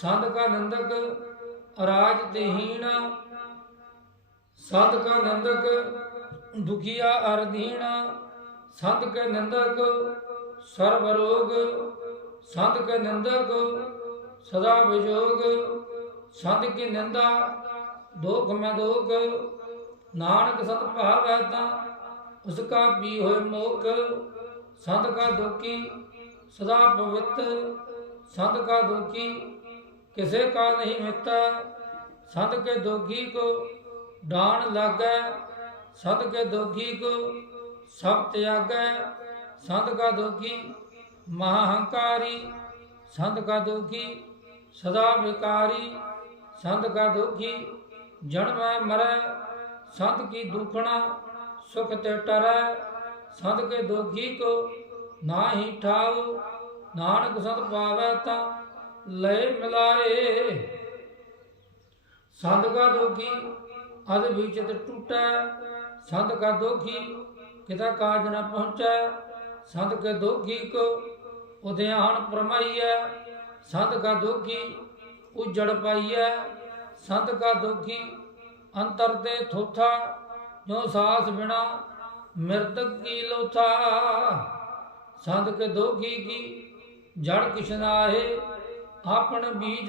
ਸੰਤ ਕਾ ਨਿੰਦਕ ਰਾਜ ਦੇਹੀਣ। ਸੰਤ ਕਾ ਨਿੰਦਕ ਦੁਖੀਆ ਅਰਧੀਣ। ਸੰਤ ਕੇ ਨਿੰਦਕ ਸਰਬ ਰੋਗ। ਸੰਤ ਕੇ ਨਿੰਦਕ ਸਦਾ ਵਿਜੋਗ। ਸੰਤ ਕੀ ਨਿੰਦਾ ਦੋਖ ਮੈਂ ਦੋਖ। ਨਾਨਕ ਸਤ ਭਾਵੈ ਤਾਂ ਉਸਕਾ ਵੀ ਹੋਏ ਮੋਖ। ਸੰਤ ਕਾ ਦੁਖੀ ਸਦਾ ਪਵਿੱਤ। ਸੰਤ ਕਾ ਦੁਖੀ ਕਿਸੇ का नहीं मिलता। संत के दोगी को डान लागै। संत के दोगी को सब त्यागै। संत का दोगी महाहंकारी। संत का दोगी सदा विकारी। संत का दोगी जन्म मरै। संत की दुखना सुख ते टरै। संत के दोगी को ना ही ठाओ। नानक संत पावै ता लय मिलाए। संत का दोखी अध विचित टूटै। संत का दोखी किता काज न पहुँचै। संत के दोखी को उद्यान परमाइयै। संत का दोखी उजड़ पाइयै। संत का दोखी अंतर ते थोथा। जो सास बिना मृतक की लोथा। संत के दोखी की जड़ किछ नाहे। आपन बीज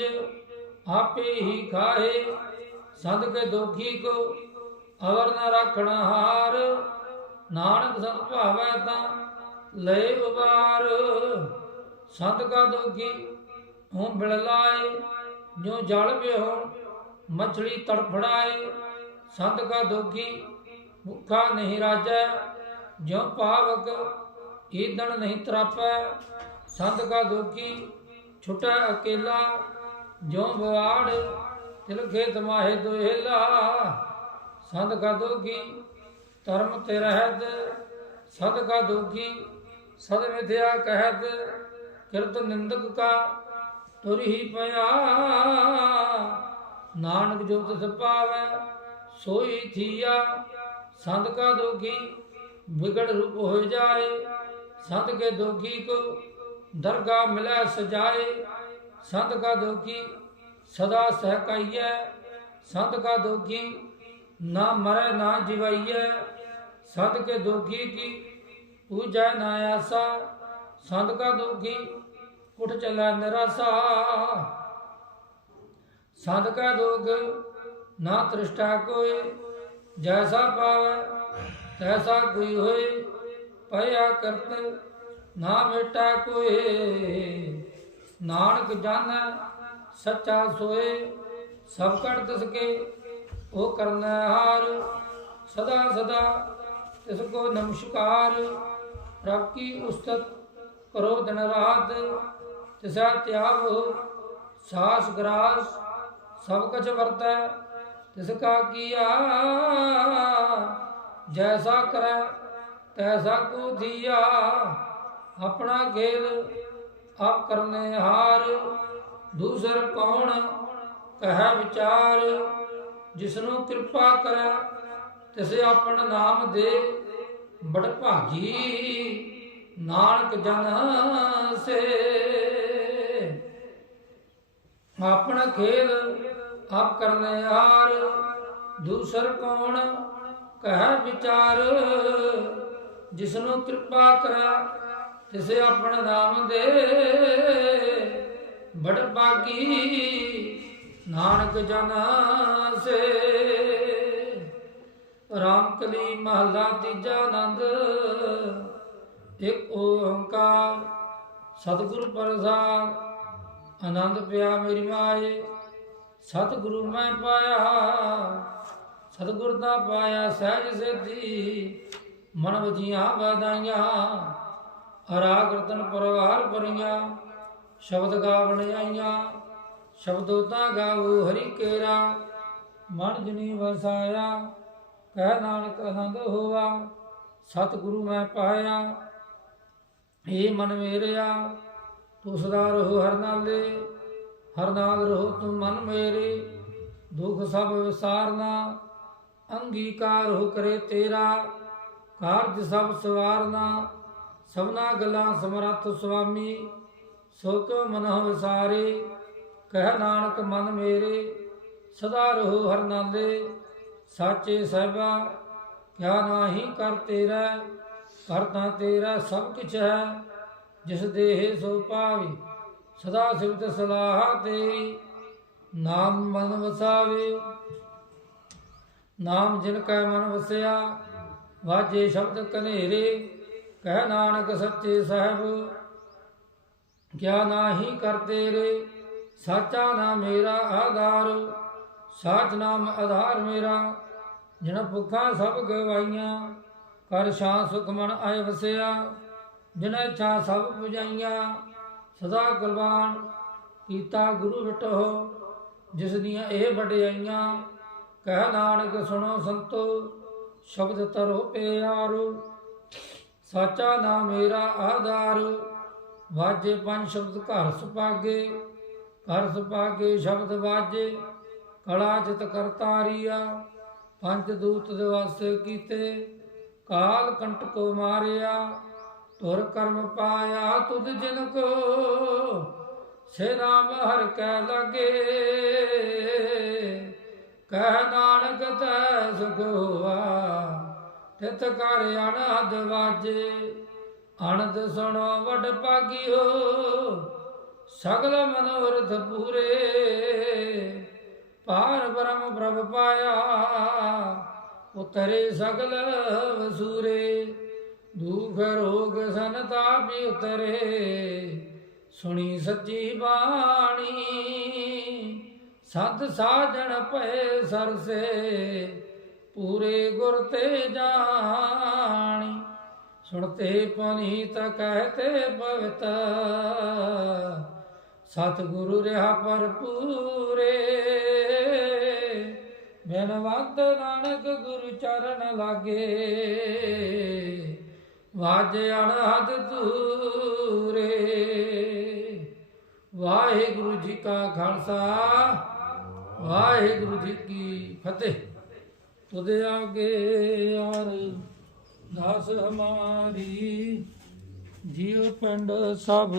आपे ही खाए। संत के दोखी को अवर न रखना हार। नानक संत भावै ता लय उबार। संत का दोखी हूँ बिड़लाए, जो जल बेहो मछली तड़फड़ाए। संत का दोखी भूखा नहीं राजै, ज्यों पावक ईंधन नहीं त्रापै। संत का दोखी छुटै अकेला, ज्यों बवाड़ तिल खेत माहे दोहेला। संत का दोखी धर्म ते रहत, सद का दोखी सद मिथ्या कहत। किरत निंदक का तुर ही पया, नानक जो तिस पावै सोई थिया। संत का दोखी बिगड़ रूप हो जाए, संत के दोखी को दरगाह मिला सजाए। संत का दोखी सदा सहकाइय, संत का दोखी ना मरे ना जिवाइय। संत के दोखी की पूजा ना आसा, संत का दोखी उठ चला निराशा। संत का दोख ना तृष्टा कोई, जैसा पावे तैसा कोई होए। पया करत ना बेटा कोई, नानक जानै सच्चा सोए। सब कर तिसके ओ करना हार, सदा सदा तिसको नमस्कार। प्रभ की उस्तत करो दिन रात, तिसा त्यागो सास ग्रास। सब कछ वरतै तिसका किया, जैसा करे तैसा को दिया। अपना खेल आप करने हार, दूसर कौन कह विचार। जिसनु कृपा करे तिसे अपन नाम दे, बड़ भागी नानक जन से। अपना खेल आप करने हार, दूसर कौन कह विचार। जिसनु कृपा करे तिसे अपन नाम दे, बड़ भागी नानक जन से। रामकली महला तीजा आनंद। एक ओंकार सतगुरु प्रसाद, आनंद पिया मेरी माए। सतगुरु मैं पाया, सतगुर दा पाया सहज सिद्धि। मन वजिया बधाइया, हरा कीर्तन परवार परिया। शब्द गावण आईया, शब्दों गाओ हरि केरा। मन जिनी वसाया, कह नानक आनंद होवा। सतगुरु मैं पाया, हे मन मेरिया। तू सदा रहो हर नाले, हर नाल रहो तुम मन मेरे। दुख सब विसारना, अंगीकार हो करे तेरा। कार्य सब सवारना, सबना गला समरथ स्वामी। सो क्यों मन विसारे, कह नानक मन मेरे। सदा रहो हर नाले, साचे सहबा क्या नाही कर तेरा। करता तेरा सब किछ है, जिस देह सो पावे। सदा सिवत सलाह तेरी, नाम मन वसावे। नाम जिनका मन वसया, वाजे शब्द कनेरे। कह नानक सच्चे साहब क्या नाही कर तेरे। साचा नाम मेरा आधार, साच नाम आधार मेरा। जिन भुखा सब गवाइया, कर शां सुख मन आए वसया। जिन इच्छा सब बुझाइया, सदा कुर्बान कीता गुरु विटो। जिस दियां ਇਹ ਵਡਿਆਈਆਂ, ਕਹਿ ਨਾਨਕ ਸੁਣੋ ਸੰਤੋ। ਸ਼ਬਦ ਤਰੋ ਪਿਆਰੋ, ਸਾਚਾ ਨਾਮ ਮੇਰਾ ਆਧਾਰ। ਵਾਜੇ ਪੰਜ ਸ਼ਬਦ ਘਰ ਸੁਪਾਗੇ, ਘਰ ਸੁਪਾਗੇ ਸ਼ਬਦ ਵਾਜੇ। ਕਲਾ ਜਿਤ ਕਰਤਾਰੀਆ, ਪੰਜ ਦੂਤ ਦਿਵਸ ਕੀਤੇ। ਕਾਲ ਕੰਟਕੋ ਮਾਰਿਆ, तुर कर्म पाया तुद जिनको। से नाम हर कै लगे, कह नानक तै सुख हुआ। तित कर अनहद वाजे, अनद सुनो वड भागियो। ਸਗਲ ਮਨੋਰਥ ਪੂਰੇ, ਪਾਰ ਬ੍ਰਹਮ ਪ੍ਰਭ ਪਾਇਆ, ਉਤਰੇ ਸਗਲ ਵਸੂਰੇ, ਦੁਖ ਰੋਗ ਸੰਤਾਪਿ ਉਤਰੇ, ਸੁਣੀ ਸੱਚੀ ਬਾਣੀ, ਸਤ ਸਾਜਣ ਪਏ ਸਰਸੇ, ਪੂਰੇ ਗੁਰ ਤੇ ਜਾਣੀ, ਸੁਣਤੇ ਪੁਨੀਤ ਕਹਤੇ ਪਵਿੱਤ, ਸਤਿਗੁਰੂ ਰਿਹਾ ਭਰਪੂਰੇ, ਬਿਨਵੰਤ ਨਾਨਕ ਗੁਰੂ ਚਰਨ ਲਾਗੇ, ਵਾਜੇ ਅਣਹਦ ਤੂਰੇ। ਵਾਹਿਗੁਰੂ ਜੀ ਕਾ ਖਾਲਸਾ, ਵਾਹਿਗੁਰੂ ਜੀ ਕੀ ਫਤਿਹ। ਤੁਧ ਆਗੇ ਅਰਦਾਸ ਹਮਾਰੀ, ਜੀਉ ਪਿੰਡ ਸਭ